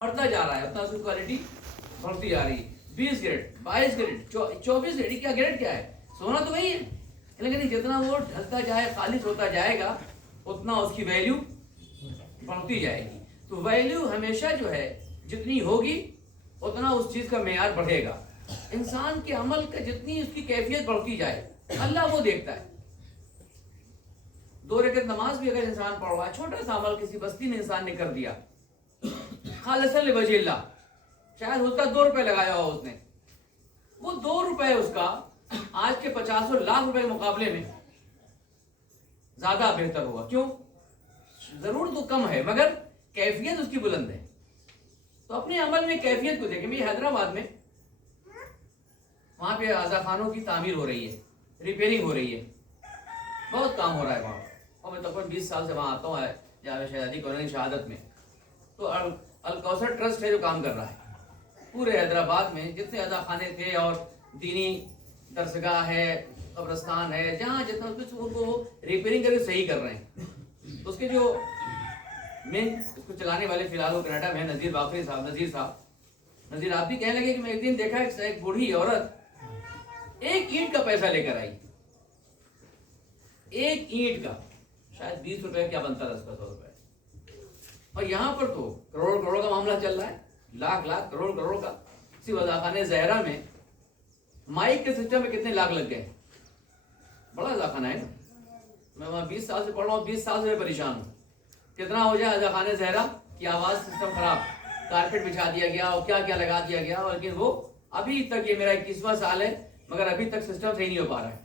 بڑھتا جا رہا ہے اتنا اس کی کوالٹی بڑھتی جا رہی ہے. 20 گریڈ 22 گریڈ 24 گریڈ. کیا گریڈ کیا ہے؟ سونا تو وہی ہے لیکن جتنا وہ ڈھلتا جائے خالص ہوتا جائے گا اتنا اس کی ویلیو بڑھتی جائے گی. تو ویلیو ہمیشہ جو ہے جتنی ہوگی اتنا اس چیز کا معیار بڑھے گا. انسان کے عمل کا جتنی اس کی کیفیت بڑھتی جائے اللہ وہ دیکھتا ہے. 2 رکعت نماز بھی اگر انسان پڑھ رہا ہے, چھوٹا سا عمل کسی بستی میں انسان نے کر دیا خالصاً لوجہ اللہ, شاید اس کا 2 روپے لگایا ہوا اس نے, وہ 2 روپے اس کا آج کے 50 لاکھ روپے کے مقابلے میں زیادہ بہتر ہوگا. کیوں؟ ضرور تو کم ہے مگر کیفیت اس کی بلند ہے. تو اپنے عمل میں کیفیت کو دیکھیں. میں حیدرآباد میں وہاں پہ عزا خانوں کی تعمیر ہو رہی ہے, ریپیئرنگ ہو رہی ہے, بہت کام ہو رہا ہے وہاں, اور میں تقریباً 20 سال سے وہاں آتا ہوں جامعہ شہزادی کالونی شہادت میں. تو الکوثر ٹرسٹ ہے جو کام کر رہا ہے پورے حیدرآباد میں. جتنے عزا خانے تھے اور دینی درسگاہ ہے, قبرستان ہے, جہاں جتنا کچھ ان کو ریپیئرنگ کر کے صحیح کر رہے ہیں. تو اس کے جو مین اس کو چلانے والے فی الحال وہ کینیڈا میں نذیر باقری صاحب, نذیر آپ بھی کہنے لگے کہ میں ایک دن دیکھا ایک بوڑھی عورت 1 اینٹ کا پیسہ لے کر آئی. 1 اینٹ کا شاید 20 روپے کیا بنتا تھا اس کا, 100 روپے. اور یہاں پر تو کروڑوں کا معاملہ چل رہا ہے, لاکھ کروڑ کا. صرف عزاخانہ زہرا میں مائک کے سسٹم میں کتنے لاکھ لگ گئے. بڑا عزاخانہ ہے نا. میں وہاں 20 سال سے پڑھ رہا ہوں, 20 سال سے میں پریشان ہوں. کتنا ہو جائے عزاخانہ زہرا کی آواز سسٹم خراب, کارپیٹ بچھا دیا گیا اور کیا لگا دیا گیا, لیکن وہ ابھی تک, یہ میرا 21واں سال ہے مگر ابھی تک سسٹم صحیح نہیں ہو پا رہا ہے.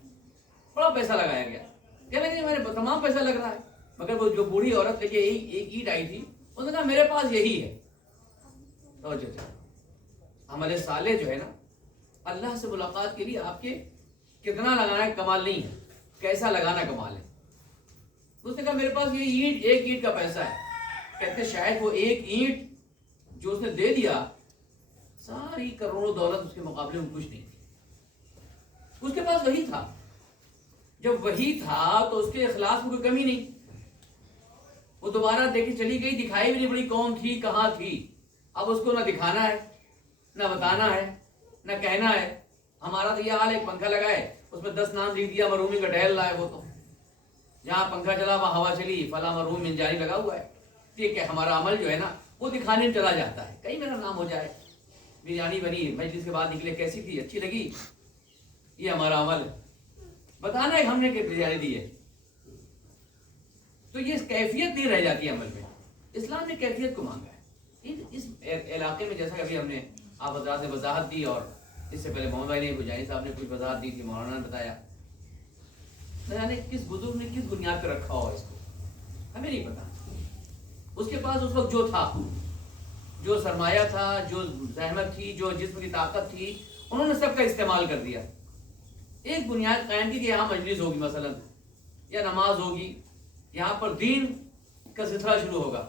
بڑا پیسہ لگایا گیا, کہنے لگے میرے تمام پیسہ لگ رہا ہے. مگر وہ جو بوڑھی عورت لے کے ایک اینٹ آئی تھی, انہوں نے کہا میرے پاس یہی ہے. عمل صالح جو ہے نا, اللہ سے ملاقات کے لیے آپ کے کتنا لگانا کمال نہیں ہے, کیسا لگانا کمال ہے. اس نے کہا میرے پاس یہ اینٹ, 1 اینٹ کا پیسہ ہے. کہتے شاید وہ 1 اینٹ جو اس نے دے دیا ساری کروڑوں دولت اس کے مقابلے میں کچھ نہیں تھی. اس کے پاس وہی تھا. جب وہی تھا تو اس کے اخلاص میں کوئی کمی نہیں. وہ دوبارہ دیکھی چلی گئی, دکھائی بھی نہیں بڑی کون تھی کہاں تھی. اب اس کو نہ دکھانا ہے, نہ بتانا ہے, نہ کہنا ہے. ہمارا تو یہ حال ہے, ایک پنکھا لگائے اس میں 10 نام لکھ دیا, مرحومی کا ٹہل رہا ہے. وہ تو جہاں پنکھا چلا وہاں ہوا چلی, فلاں مرحوم منجاری لگا ہوا ہے. ٹھیک ہے, ہمارا عمل جو ہے نا وہ دکھانے میں چلا جاتا ہے. کہیں میرا نام ہو جائے, بریانی بنی, مجلس کے بعد نکلے, کیسی تھی, اچھی لگی, یہ ہمارا عمل ہے. بتانا ہے ہم نے کہ بریانی دی ہے. تو یہ کیفیت نہیں رہ جاتی عمل میں. اسلام نے کیفیت کو مانگا ہے. اس علاقے میں جیسا کہ ابھی ہم نے آپ حضرات نے وضاحت دی, اور اس سے پہلے محمد بھائی نے, بجانی صاحب نے کچھ وضاحت دی تھی, مولانا نے بتایا. نہ جانے کس بزرگ نے کس بنیاد پہ رکھا ہو اس کو, ہمیں نہیں پتا. اس کے پاس اس وقت جو تھا, جو سرمایہ تھا, جو زحمت تھی, جو جسم کی طاقت تھی, انہوں نے سب کا استعمال کر دیا. ایک بنیاد قائم کی کہ یہاں مجلس ہوگی مثلا, یا نماز ہوگی, یہاں پر دین کا سلسلہ شروع ہوگا.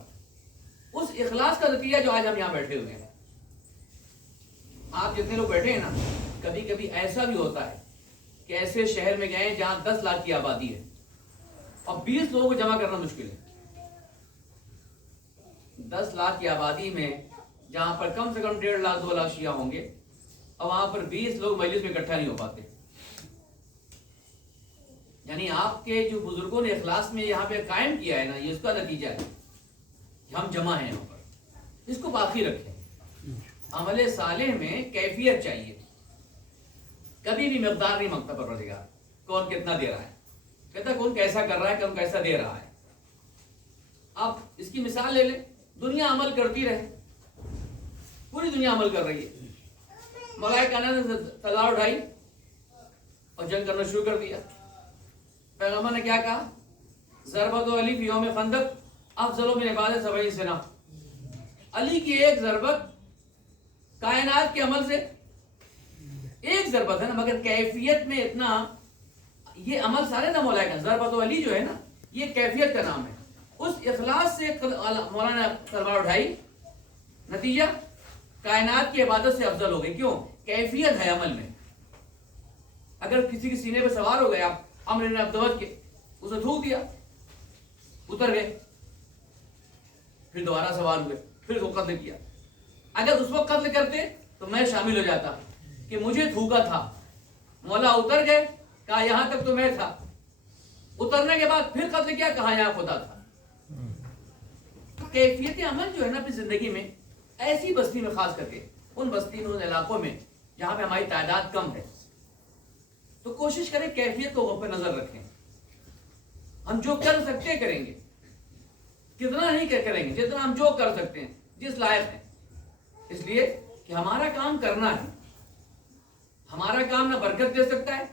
اس اخلاص کا نتیجہ جو آج ہم یہاں بیٹھے ہوئے ہیں. آپ جتنے لوگ بیٹھے ہیں نا, کبھی کبھی ایسا بھی ہوتا ہے کہ ایسے شہر میں گئے جہاں 10 لاکھ کی آبادی ہے اور 20 لوگوں کو جمع کرنا مشکل ہے. 10 لاکھ کی آبادی میں جہاں پر کم سے کم 1.5 لاکھ 2 لاکھ شیعہ ہوں گے, اور وہاں پر 20 لوگ مجلس میں اکٹھا نہیں ہو پاتے. یعنی آپ کے جو بزرگوں نے اخلاص میں یہاں پہ قائم کیا ہے نا, یہ اس کا نتیجہ ہے کہ ہم جمع ہیں یہاں پر. اس کو باقی رکھیں. عمل صالح میں کیفیت چاہیے, کبھی بھی مقدار نہیں مانگتا پروردگار. کون کتنا دے رہا ہے, کہتا کون کیسا کر رہا ہے, کون کیسا دے رہا ہے. آپ اس کی مثال لے لیں, دنیا عمل کرتی رہے, پوری دنیا عمل کر رہی ہے. ملائکہ کائنات نے تلوار اٹھائی اور جنگ کرنا شروع کر دیا. پیغمبر نے کیا کہا, ضربت علی فی یوم خندق افضل من عبادت 70 سنہ. علی کی ایک ضربت کائنات کے عمل سے, ایک ضربت ہے نا, مگر کیفیت میں اتنا. یہ عمل سارے نا ملائکہ, ضربت علی جو ہے نا یہ کیفیت کا نام ہے. اس اخلاص سے مولانا تلوار اٹھائی, نتیجہ کائنات کی عبادت سے افضل ہو گئی. کیوں؟ کیفیت ہے عمل میں. اگر کسی کے سینے پہ سوار ہو گئے آپ امر نے عبدوت کے, اسے تھوک دیا, اتر گئے, پھر دوبارہ سوار ہوئے, پھر اس کو قتل کیا, اگر اس وقت قتل کرتے تو میں شامل ہو جاتا کہ مجھے تھوکا تھا، مولا اتر گئے، کہا یہاں تک تو میں تھا، اترنے کے بعد پھر قتل کیا، کہا یہاں خدا تھا۔ کیفیت عمل جو ہے نا اپنی زندگی میں، ایسی بستی میں خاص کر کے ان بستی ان علاقوں میں جہاں پہ ہماری تعداد کم ہے، تو کوشش کریں کیفیت کو پہ نظر رکھیں۔ ہم جو کر سکتے ہیں کریں گے، کتنا نہیں کریں گے، جتنا ہم جو کر سکتے ہیں، جس لائق ہیں، اس لیے کہ ہمارا کام کرنا ہے۔ ہمارا کام نہ برکت دے سکتا ہے،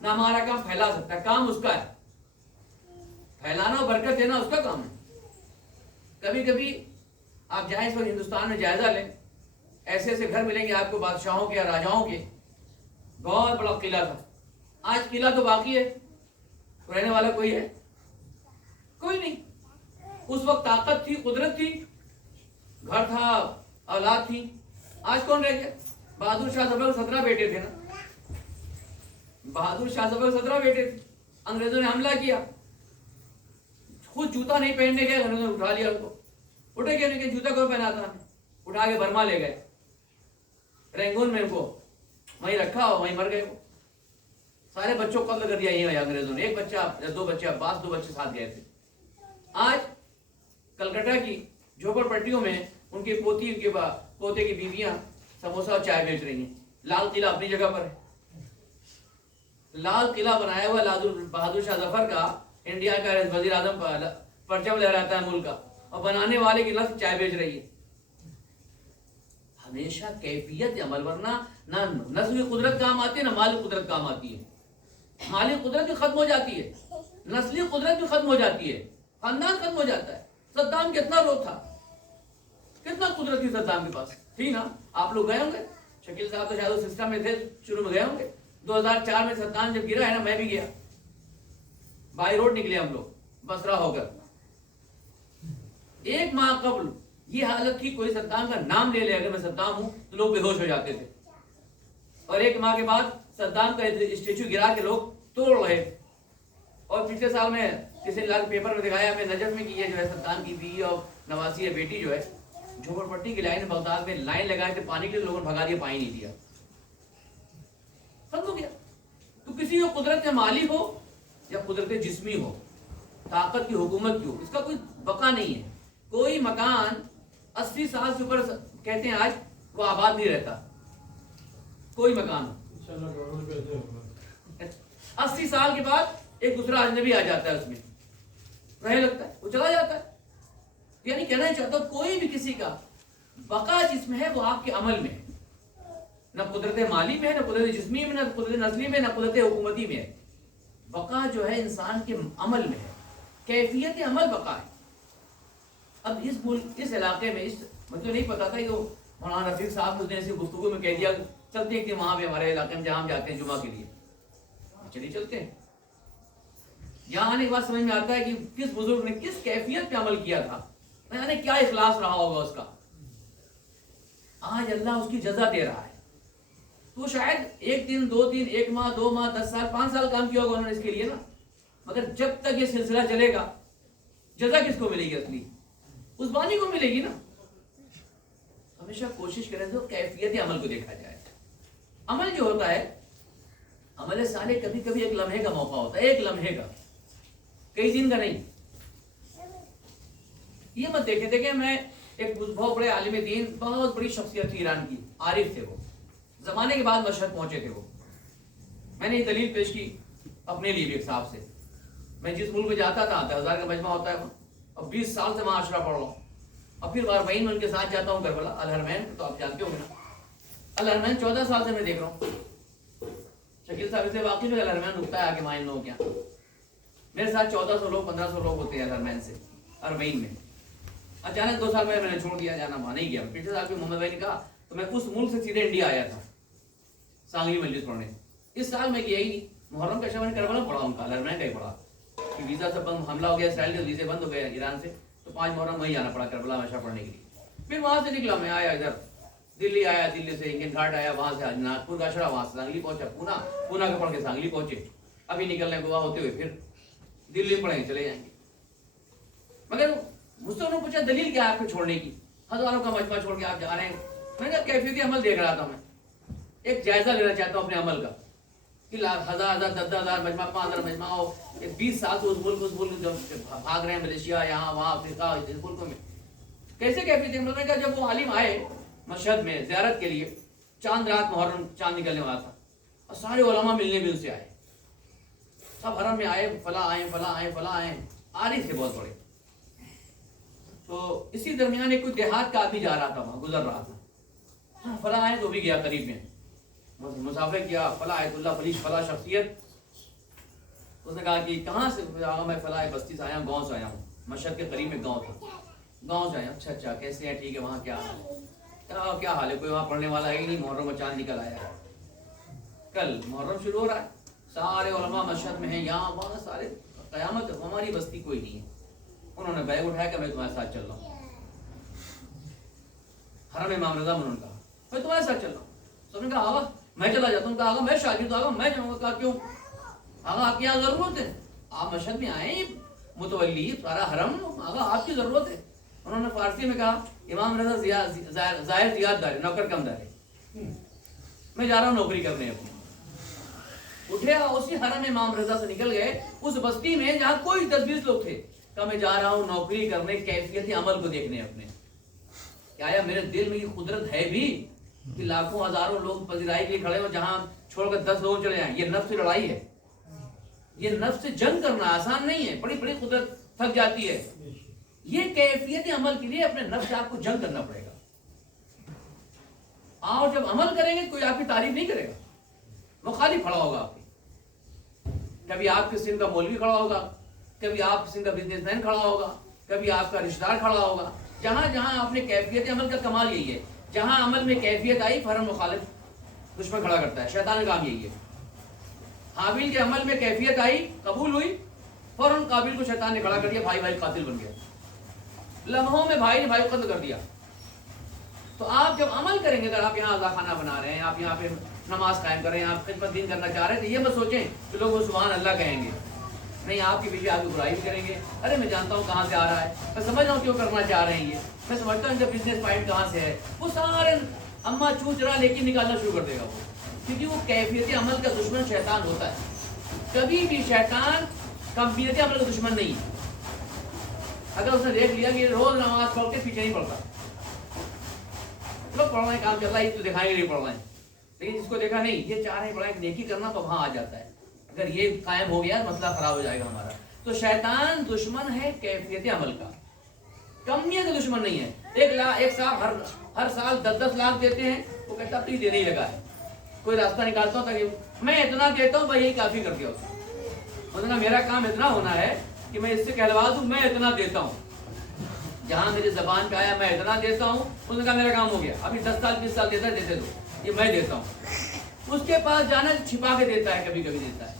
نہ ہمارا کام پھیلا سکتا ہے، کام اس کا ہے، پھیلانا اور برکت دینا اس کا کام ہے۔ کبھی کبھی آپ جائیں اس وقت ہندوستان میں جائزہ لیں، ایسے ایسے گھر ملیں گے آپ کو بادشاہوں کے یا راجاؤں کے، بہت بڑا قلعہ تھا، آج قلعہ تو باقی ہے، رہنے والا کوئی ہے؟ کوئی نہیں۔ اس وقت طاقت تھی، قدرت تھی، گھر تھا، اولاد تھی، آج کون رہ گیا؟ بہادر شاہ ظفر 17 بیٹے تھے نا، بہادر شاہ ظفر 17 بیٹے تھے، انگریزوں نے حملہ کیا، خود جوتا نہیں پہننے گئے، انہوں نے اٹھا لیا ان کو، اٹھے گئے کہ جوتا کون پہنا تھا، اٹھا کے برما لے گئے، رنگون میں ان کو وہیں رکھا اور وہیں مر گئے۔ وہ سارے بچوں کو قتل کر دیا یہ انگریزوں نے، ایک بچہ یا دو بچے عباس، 2 بچے ساتھ گئے تھے۔ آج کلکتہ کی جھوپڑ پٹیوں میں ان کی پوتی، ان کے پوتے کی بیویاں سموسہ اور چائے بیچ رہی ہیں۔ لال قلعہ اپنی جگہ پر ہے، لال قلعہ بنایا ہوا بہادر شاہ ظفر کا، انڈیا کا وزیر اعظم پرچم لہراتا ہے ملک کا، اور بنانے والے کی نسل چائے بیچ رہی ہے۔ ہمیشہ کیفیت عمل، ورنہ نہ نسلی قدرت کام آتی ہے، نہ مالی قدرت کام آتی ہے۔ مالی قدرت بھی ختم ہو جاتی ہے، نسلی قدرت بھی ختم ہو جاتی ہے، خاندان ختم ہو جاتا ہے۔ صدام کتنا رو تھا، کتنا قدرت تھی صدام کے پاس، تھی نا؟ آپ لوگ گئے ہوں گے، شکیل صاحب تو شاید سسٹم میں تھے، شروع میں گئے ہوں گے۔ 2004 میں صدام جب گرا ہے نا، میں بھی گیا، بائی روڈ نکلے ہم لوگ بصرہ ہو کر۔ 1 ماہ قبل یہ حالت تھی، کوئی صدام کا نام لے لے اگر میں صدام ہوں تو لوگ بے ہوش ہو جاتے تھے، اور 1 ماہ کے بعد صدام کا اسٹیچو گرا کے لوگ توڑ رہے۔ اور پچھلے سال میں کسی لال پیپر میں دکھایا ہمیں نجف میں کہ یہ جو ہے صدام کی بیوی اور نواسی ہے بیٹی جو ہے، جھوپڑ پٹی کی لائن بغداد میں لائن لگائے تھے پانی کے لیے، لوگوں نے بھگا دیا، پانی نہیں دیا، ختم ہو گیا۔ تو کسی کو قدرت مالی ہو یا قدرت جسمی ہو، طاقت کی، حکومت کی ہو، اس کا کوئی بقا نہیں ہے۔ کوئی مکان 80 سال سے اوپر کہتے ہیں آج وہ آباد نہیں رہتا، کوئی مکان ہو 80 سال کے بعد ایک دوسرا اجنبی آ جاتا ہے، اس میں رہنے لگتا ہے، وہ چلا جاتا ہے۔ یعنی کہنا چاہتا ہوں کوئی بھی کسی کا بقا جس میں ہے وہ آپ کے عمل میں ہے، نہ قدرت مالی میں ہے، نہ قدرت جسمی میں، نہ قدرت نسلی میں، نہ قدرت حکومتی میں ہے۔ بقا جو ہے انسان کے عمل میں ہے، کیفیت عمل بقا ہے۔ اب اس ملک، اس علاقے میں، مجھے نہیں پتا تھا، یہ مولانا رفیق صاحب نے ایسی گفتگو میں کہہ دیا چلتے ہیں کہ وہاں پہ ہمارے علاقے میں جہاں ہم جاتے ہیں جمعہ کے لیے، چلیے چلتے ہیں۔ یہاں آنے کے بعد سمجھ میں آتا ہے کہ کس بزرگ نے کس کیفیت پہ عمل کیا تھا، یعنی کیا اخلاص رہا ہوگا اس کا، آج اللہ اس کی جزا دے رہا ہے۔ تو شاید 1 دن 2 دن 1 ماہ 2 ماہ 10 سال 5 سال کام کیا ہوگا انہوں نے اس کے لیے نا، مگر جب تک یہ سلسلہ چلے گا جزا کس کو ملے گی؟ اصلی اس بانی کو ملے گی نا۔ ہمیشہ کوشش کریں تو کیفیت عمل کو دیکھا جائے۔ عمل جو ہوتا ہے، عمل صالح کبھی کبھی ایک لمحے کا موقع ہوتا ہے، ایک لمحے کا، کئی دن کا نہیں۔ یہ مت دیکھیں میں ایک بہت بڑے عالم دین، بہت بڑی شخصیت تھی ایران کی، عارف تھے وہ، زمانے کے بعد مشہد پہنچے تھے وہ۔ میں نے یہ دلیل پیش کی اپنے لیے بھی ایک صاحب سے، میں جس ملک میں جاتا تھا 10,000 کا مجمع ہوتا ہے وہاں، اور 20 سال سے وہاں عشرہ پڑھ رہا ہوں، اور پھر باربعین میں ان کے ساتھ جاتا ہوں کربلا، الحرمین تو آپ جانتے ہو نا، الحرمین 14 سال سے میں دیکھ رہا ہوں۔ شکیل صاحب سے واقعی میں الحرمین رکتا ہے آگے وہاں ان لوگوں کے، میرے ساتھ 1400 لوگ 1500 لوگ ہوتے ہیں الحرمین سے، اربعین میں۔ اچانک 2 سال میں نے چھوڑ دیا جانا، وہاں نہیں گیا۔ پچھلے سال بھی محمد بھائی نے کہا تو میں اس ملک سے سیدھے انڈیا آیا تھا سانگلی مجلس پڑھنے۔ اس سال میں گیا ہی نہیں، محرم کا شب میں نے کربلا پڑھا ان کا، الحرمین کا ہی پڑھا، کہ ویزا سب حملہ ہو گیا، اسرائیل کے ویزے بند ہو گئے ایران سے، تو 5 محرم وہیں جانا پڑا کربلا میں عشاء پڑھنے کے لیے۔ پھر وہاں سے نکلا، میں آیا ادھر دلی آیا، دلی سے انگن گھاٹ آیا، وہاں سے ناگپور کا عشرہ، وہاں سے سانگلی پہنچا، پونا کا پڑھ کے سانگلی پہنچے، ابھی نکلنے گوا ہوتے ہوئے پھر دلی پڑھیں گے، چلے جائیں گے۔ مگر مجھ سے انہوں نے پوچھا دلیل کیا ہے آپ کو چھوڑنے کی؟ ہزاروں کا مجمع چھوڑ کے آپ جا رہے ہیں. میں نے کیفیت عمل دیکھ رہا تھا, میں ایک جائزہ لینا چاہتا ہوں اپنے عمل کا کہ 1000 10,000 مجمع 15 مجمع ہو, 20 سال سے اس ملک بھاگ رہے ہیں, ملیشیا یہاں وہاں افریقہ اس ملکوں میں, کیسے کیفیت عمل میں. جب وہ عالم آئے مشہد میں زیارت کے لیے, چاند رات محرم چاند نکلنے والا تھا, اور سارے علماء ملنے بھی ان سے آئے, سب حرم میں آئے, فلاں آئے فلاں آئے فلاں آئے, عارف تھے بہت بڑے. تو اسی درمیان ایک کوئی دیہات کا آدمی جا رہا تھا, وہاں گزر رہا تھا, فلاں آئے تو بھی گیا قریب میں, مسافر کیا, فلاں آیت اللہ فلاں شخصیت. اس نے کہا کہ کہاں سے؟ میں فلاں بستی سے آیا ہوں, گاؤں سے آیا ہوں, مشہد کے قریب میں گاؤں تھا, گاؤں سے آیا. اچھا کیسے ہیں؟ ٹھیک ہے. وہاں کیا حال ہے؟ کوئی وہاں پڑھنے والا ہے ہی نہیں, محرم میں چاند نکل آیا ہے, کل محرم شروع ہو رہا ہے, سارے علماء مشہد میں ہیں, یہاں وہاں سارے, قیامت ہماری بستی کوئی نہیں ہے. انہوں نے بیگ اٹھایا کہ میں تمہارے ساتھ چل رہا ہوں. حرم امام رضا میں انہوں نے کہا میں تمہارے ساتھ چل رہا ہوں. سب نے کہا آغا میں چلا جاتا ہوں. کہا آغا میں شاگرد, آغا میں جاؤں گا. کہا کیوں؟ آغا آپ کی یہاں ضرورت ہے, آپ مشہد میں آئے متولی سارا حرم, آغا آپ کی ضرورت ہے. انہوں نے فارسی میں کہا امام رضا ظاہر زیاد دار ہے, نوکر کم دار ہے, میں جا رہا ہوں نوکری کرنے اپنی. اٹھے اسی حرم امام رضا سے نکل گئے اس بستی میں جہاں کوئی 10-20 لوگ تھے. کہا میں جا رہا ہوں نوکری کرنے, کیفیت عمل کو دیکھنے اپنے. کہ آیا میرے دل میں یہ قدرت ہے بھی کہ لاکھوں ہزاروں لوگ پذیرائی کے لیے کھڑے ہو, جہاں چھوڑ کر 10 لوگ چلے جائیں. یہ نفس کی لڑائی ہے, یہ نفس سے جنگ کرنا آسان نہیں ہے, بڑی بڑی قدرت تھک جاتی ہے. یہ کیفیت عمل کے لیے اپنے نفس سے آپ کو جنگ کرنا پڑے گا. اور جب عمل کریں گے کوئی آپ کی تعریف نہیں کرے گا, مخالف کھڑا ہوگا آپ کی. کبھی آپ کے سن کا مولوی کھڑا ہوگا, کبھی آپ کے سن کا بزنس مین کھڑا ہوگا, کبھی آپ کا رشتہ دار کھڑا ہوگا. جہاں جہاں آپ نے کیفیت عمل کا کمال یہی ہے, جہاں عمل میں کیفیت آئی فوراً مخالف دشمن کھڑا کرتا ہے. شیطان کا کام یہی ہے. حابیل کے عمل میں کیفیت آئی, قبول ہوئی, فوراً قابل کو شیطان نے کھڑا کر دیا, بھائی قاتل بن گیا, لمحوں میں بھائی نے بھائی کو قتل کر دیا. تو آپ جب عمل کریں گے, اگر آپ یہاں اعضا خانہ بنا رہے ہیں, آپ یہاں پہ نماز قائم کر رہے ہیں, آپ خدمت دین کرنا چاہ رہے ہیں, تو یہ مت سوچیں کہ لوگ وہ سبحان اللہ کہیں گے. نہیں, آپ کے پیچھے آپ کی برائی بھی کریں گے. ارے میں جانتا ہوں کہاں سے آ رہا ہے, میں سمجھ رہا ہوں کیوں کرنا چاہ رہے ہیں, یہ میں سمجھتا ہوں ان کا بزنس پوائنٹ کہاں سے ہے. وہ سارے اما چوچ رہا لیکن نکالنا شروع کر دے گا وہ, کیونکہ وہ کیفیت عمل کا دشمن شیطان ہوتا ہے. کبھی بھی شیطان کیفیت عمل کا دشمن نہیں ہے. اگر اس نے دیکھ لیا کہ روز نماز پڑھ کے پیچھے نہیں پڑتا, لوگ پڑھ رہے ہیں, کام چل رہا ہے, تو دکھائیں گے نہیں پڑھ رہے ہیں, لیکن جس کو دیکھا نہیں یہ چاہ رہے ہیں پڑھا ہے نیکی کرنا, تو وہاں آ جاتا ہے. اگر یہ قائم ہو گیا مسئلہ خراب ہو جائے گا ہمارا. تو شیطان دشمن ہے کیفیت عمل کا, کمیت کا دشمن نہیں ہے. ایک صاحب ہر سال 10-10 لاکھ دیتے ہیں, وہ کہتا ہے دینے ہی لگا ہے, کوئی راستہ نکالتا ہوں تاکہ میں اتنا دیتا ہوں بھائی یہی کافی کر دیا. اس نے میرا کام اتنا ہونا ہے کہ میں اس سے کہلوا دوں میں اتنا دیتا ہوں, جہاں میری زبان پہ آیا میں اتنا دیتا ہوں. اس نے کہا میرا کام ہو گیا, ابھی 10 سال 20 سال دیتا ہے, دیتے دو, یہ میں دیتا ہوں. اس کے پاس جانا چھپا کے دیتا ہے, کبھی کبھی دیتا ہے,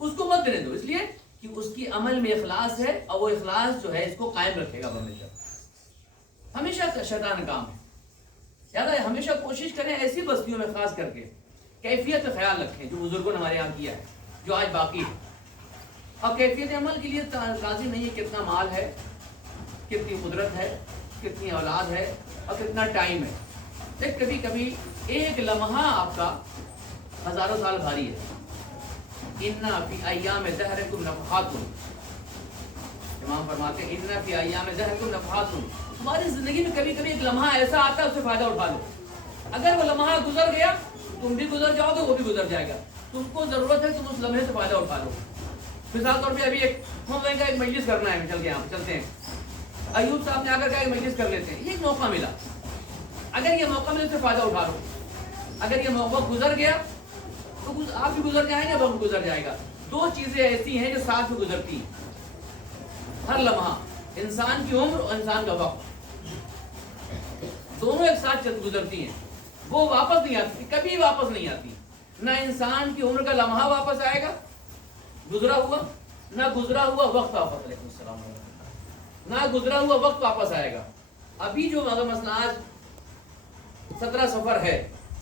اس کو مت دینے دو, اس لیے کہ اس کی عمل میں اخلاص ہے, اور وہ اخلاص جو ہے اس کو قائم رکھے گا ہمیشہ. ہمیشہ شیطان کام ہے. یاد ہے, ہمیشہ کوشش کریں ایسی بستیوں میں خاص کر کے کیفیت کا خیال رکھیں جو بزرگوں نے ہمارے یہاں کیا ہے, جو آج باقی ہے. اور کیفیت عمل کے لیے لازم نہیں ہے کتنا مال ہے, کتنی قدرت ہے, کتنی اولاد ہے, اور کتنا ٹائم ہے. دیکھ کبھی کبھی ایک لمحہ آپ کا ہزاروں سال بھاری ہے. اِنَّ فِي أَيَّامِ دَهْرِكُمْ نَفْحَاتٌ, امام فرماتے ہیں اِنَّ فِي أَيَّامِ دَهْرِكُمْ نَفْحَاتٌ, تمہاری زندگی میں کبھی کبھی ایک لمحہ ایسا آتا ہے, اس سے فائدہ اٹھا لو. اگر وہ لمحہ گزر گیا تم بھی گزر جاؤ گے, وہ بھی گزر جائے گا. تم کو ضرورت ہے تم اس لمحے سے فائدہ اٹھا لو. مثال طور پہ ابھی ایک مجلس کرنا ہے, چل کے یہاں چلتے ہیں, ایوب صاحب نے آ کر ایک مجلس کر لیتے ہیں, یہ ایک موقع ملا. اگر یہ موقع ملے تو فائدہ اٹھا لو. اگر یہ موقع گزر گیا تو آپ بھی گزر جائیں گے, وقت گزر جائے گا. 2 چیزیں ایسی ہیں جو ساتھ میں گزرتی ہیں ہر لمحہ, انسان کی عمر اور انسان کا وقت, دونوں ایک ساتھ گزرتی ہیں. وہ واپس نہیں آتی, کبھی واپس نہیں آتی. نہ انسان کی عمر کا لمحہ واپس آئے گا گزرا ہوا, نہ گزرا ہوا وقت واپس, علیکم السلام, نہ گزرا ہوا وقت واپس آئے گا. ابھی جو مثلا آج 17 سفر ہے,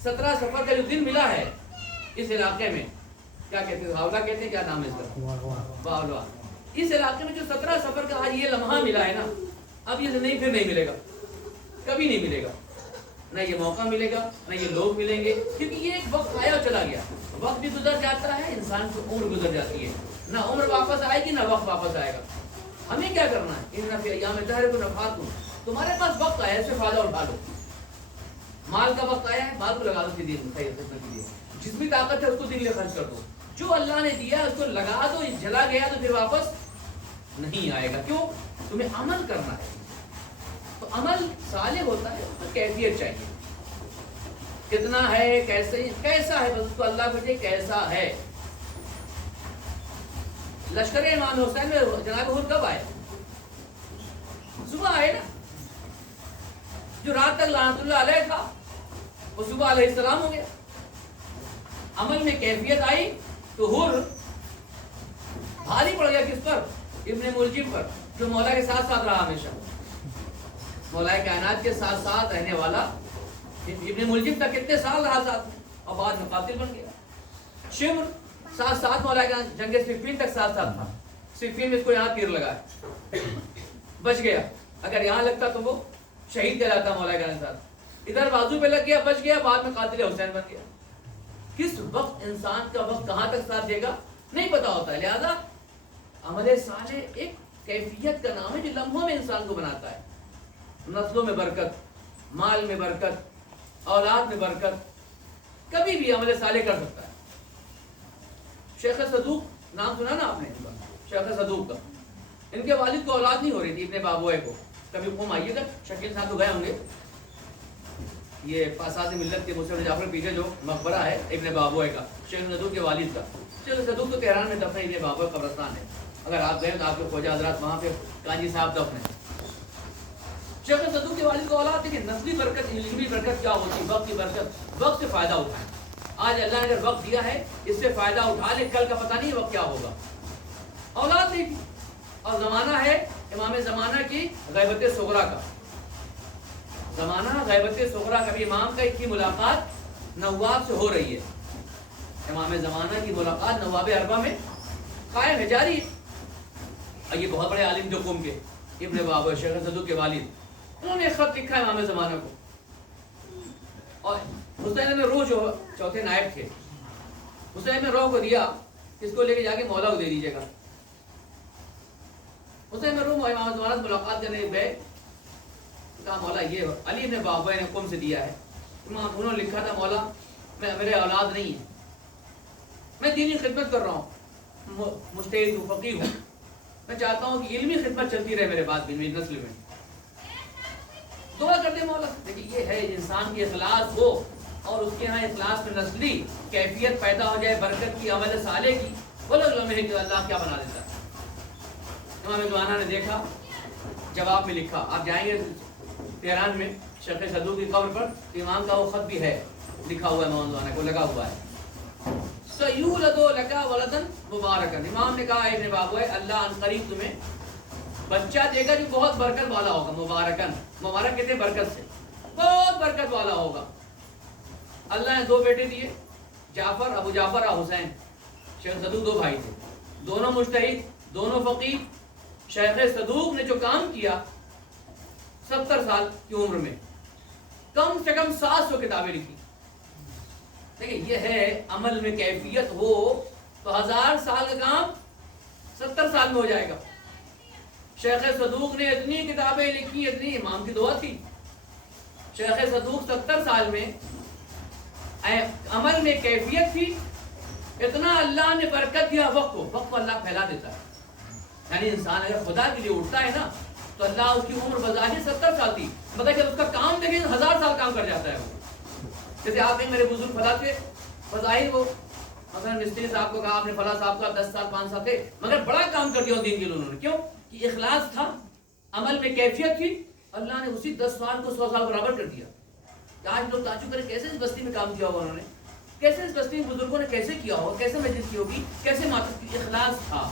17 سفر کا جو دن ملا ہے اس علاقے میں, کیا کہتے ہیں, ہاولا کہتے ہیں, کیا نام ہے اس کا, باولوا. اس علاقے میں جو 17 سفر کا آج یہ لمحہ ملا ہے نا, اب یہ نہیں پھر نہیں ملے گا. کبھی نہیں ملے گا، نہ یہ موقع ملے گا، نہ یہ لوگ ملیں گے، کیونکہ یہ ایک وقت آیا اور چلا گیا، وقت بھی گزر جاتا ہے، انسان کی عمر گزر جاتی ہے، نہ عمر واپس آئے گی نہ وقت واپس آئے گا۔ ہمیں کیا کرنا ہے؟ ان فی ایام الدہر نفحات، تمہارے پاس وقت آیا ہے، اس سے فائدہ اٹھا لو۔ مال کا وقت آیا ہے، مال کو لگا دو کہ دین خیر خدمت کیجیے، جس بھی طاقت ہے اس کو دین میں خرچ کر دو، جو اللہ نے دیا ہے اس کو لگا دو، جلا گیا تو پھر واپس نہیں آئے گا۔ کیوں؟ تمہیں عمل کرنا ہے، تو عمل صالح ہوتا ہے، اس میں کیفیت چاہیے، کتنا ہے، کیسے، کیسا ہے، بس اس کو اللہ پوچھے کیسا ہے۔ لشکر امام حسین میں جناب حضور کب آئے؟ صبح آئے نا، جو رات تک لعنت اللہ علیہ تھا وہ صبح علیہ السلام ہو گیا۔ عمل میں کیفیت آئی تو حر بھاری پڑ گیا کس پر؟ ابن ملجم پر، جو مولا کے ساتھ ساتھ رہا ہمیشہ، مولا کائنات کے ساتھ ساتھ رہنے والا ابن ملجم تک کتنے سال رہا ساتھ میں، اور بعد میں قاتل بن گیا۔ شمر ساتھ ساتھ مولا کا جنگ صفین تک ساتھ ساتھ تھا، صفین میں اس کو یہاں تیر لگا بچ گیا، اگر یہاں لگتا تو وہ شہید کہلاتا مولا کے ساتھ، ادھر بازو پہ لگ گیا بچ گیا، بعد میں قاتل حسین بن گیا۔ کس وقت انسان کا وقت کہاں تک ساتھ دے گا نہیں پتا ہوتا ہے، لہذا عمل صالح ایک کیفیت کا نام ہے جو لمحوں میں انسان کو بناتا ہے، نسلوں میں برکت، مال میں برکت، اولاد میں برکت، کبھی بھی عمل صالح کر سکتا ہے۔ شیخ صدوق نام سنا نا آپ نے؟ شیخ صدوق کا، ان کے والد کو اولاد نہیں ہو رہی تھی، ابن بابوئے کو، کبھی حکم آئیے گا، شکیل صاحب تو گئے ہوں گے، یہ فساد ملت کے مسلم جعفر پیچھے جو مقبرہ ہے ابن بابوئے کا، شیخ صدوق کے والد کا، شیخ صدوق تو تہران میں دفن ابن بابوئے قبرستان ہے، اگر آپ گئے تو آپ کے خواجہ حضرات وہاں پہ کانجی صاحب دفن ہیں۔ شیخ صدوق کے والد کو اولاد، دیکھیں نسلی برکت، علمی برکت کیا ہوتی ہے، وقت کی برکت، وقت سے فائدہ اٹھائیں۔ آج اللہ نے اگر وقت دیا ہے اس سے فائدہ اٹھا لے، کل کا پتہ نہیں وقت کیا ہوگا۔ اولاد نہیں تھی، اور زمانہ ہے امام زمانہ کی غیبت صغریٰ کا، زمانہ غیبت صغریٰ کا، بھی امام کا کی ملاقات نواب سے ہو رہی ہے، امام زمانہ کی ملاقات نواب اربعہ میں قائم ہے، جاری ہے۔ اور یہ بہت بڑے عالم جو قوم کے ابن بابوئے، شیخ صدوق کے والد، انہوں نے ایک خط لکھا ہے امام زمانہ کو، اور حسین میں روح جو چوتھے نائب تھے، حسین میں روح کو دیا، اس کو لے کے جا کے مولا کو دے دیجیے گا۔ حسین میں روح امام زمانہ سے ملاقات کرنے گئے، کہا مولا یہ علی نے بابوئے نے قوم سے دیا ہے، انہوں نے لکھا تھا مولا میرے اولاد نہیں ہے، میں دینی خدمت کر رہا ہوں، مجتہد ہوں، فقیہ ہوں، میں چاہتا ہوں کہ علمی خدمت چلتی رہے میرے بعد بھی، میری نسل میں، دعا کر دے مولا۔ دیکھیے یہ ہے انسان کی اخلاص ہو اور اس کے یہاں اخلاص میں نسلی کیفیت پیدا ہو جائے، برکت کی، عمل صالح کی، وہ لوگ لمحے کہ اللہ کیا بنا دیتا ہے۔ امام زمانہ نے دیکھا، جواب میں لکھا، آپ جائیں گے تہران میں شیخ صدوق کی قبر پر، امام کا وہ خط بھی ہے، لکھا ہوا ہے، امام زمانہ کو لگا ہوا ہے، سَيُولَدُ لَكَ وَلَدًا مُبَارَكًا، امام نے کہا ابن بابوئے اللہ ان قریب تمہیں بچہ دے گا جو بہت برکت والا ہوگا، مبارکن، مبارک کہتے ہیں برکت سے، بہت برکت والا ہوگا۔ اللہ نے دو بیٹے دیے، جعفر، ابو جعفر اور حسین، شیخ صدوق دو بھائی تھے، دونوں مجتہد، دونوں فقیہ۔ شیخ صدوق نے جو کام کیا 70 سال کی عمر میں، کم سے کم 700 کتابیں لکھی۔ دیکھیں یہ ہے عمل میں کیفیت ہو تو 1000 سال کا کام 70 سال میں ہو جائے گا۔ شیخ صدوق نے اتنی کتابیں لکھی، اتنی، امام کی دعا تھی، شیخ صدوق 70 سال میں عمل میں کیفیت تھی، اتنا اللہ نے برکت دیا وقت کو اللہ پھیلا دیتا ہے۔ یعنی انسان اگر خدا کے لیے اٹھتا ہے نا تو اللہ اس کی عمر بظاہر 70 سال تھی، مطلب کہ اس کا کام دیکھیں 1000 سال کام کر جاتا ہے وہ۔ جیسے آپ نے میرے بزرگ فلاں تھے، بظاہر وہ مثلا مستری صاحب کو کہا آپ نے فلاں صاحب کا 10 سال 5 سال تھے، مگر بڑا کام کر دیا دین کے لیے انہوں نے، کیوں کہ اخلاص تھا، عمل میں کیفیت تھی، اللہ نے اسی 10 سال کو 100 سال برابر کر دیا۔ آج لوگ تعجب کریں کیسے اس بستی میں کام کیا ہوگا انہوں نے، کیسے اس بستی میں بزرگوں نے کیسے کیا ہوگا، کیسے مجلس کی ہوگی، کیسے ماتت کی، اخلاص تھا۔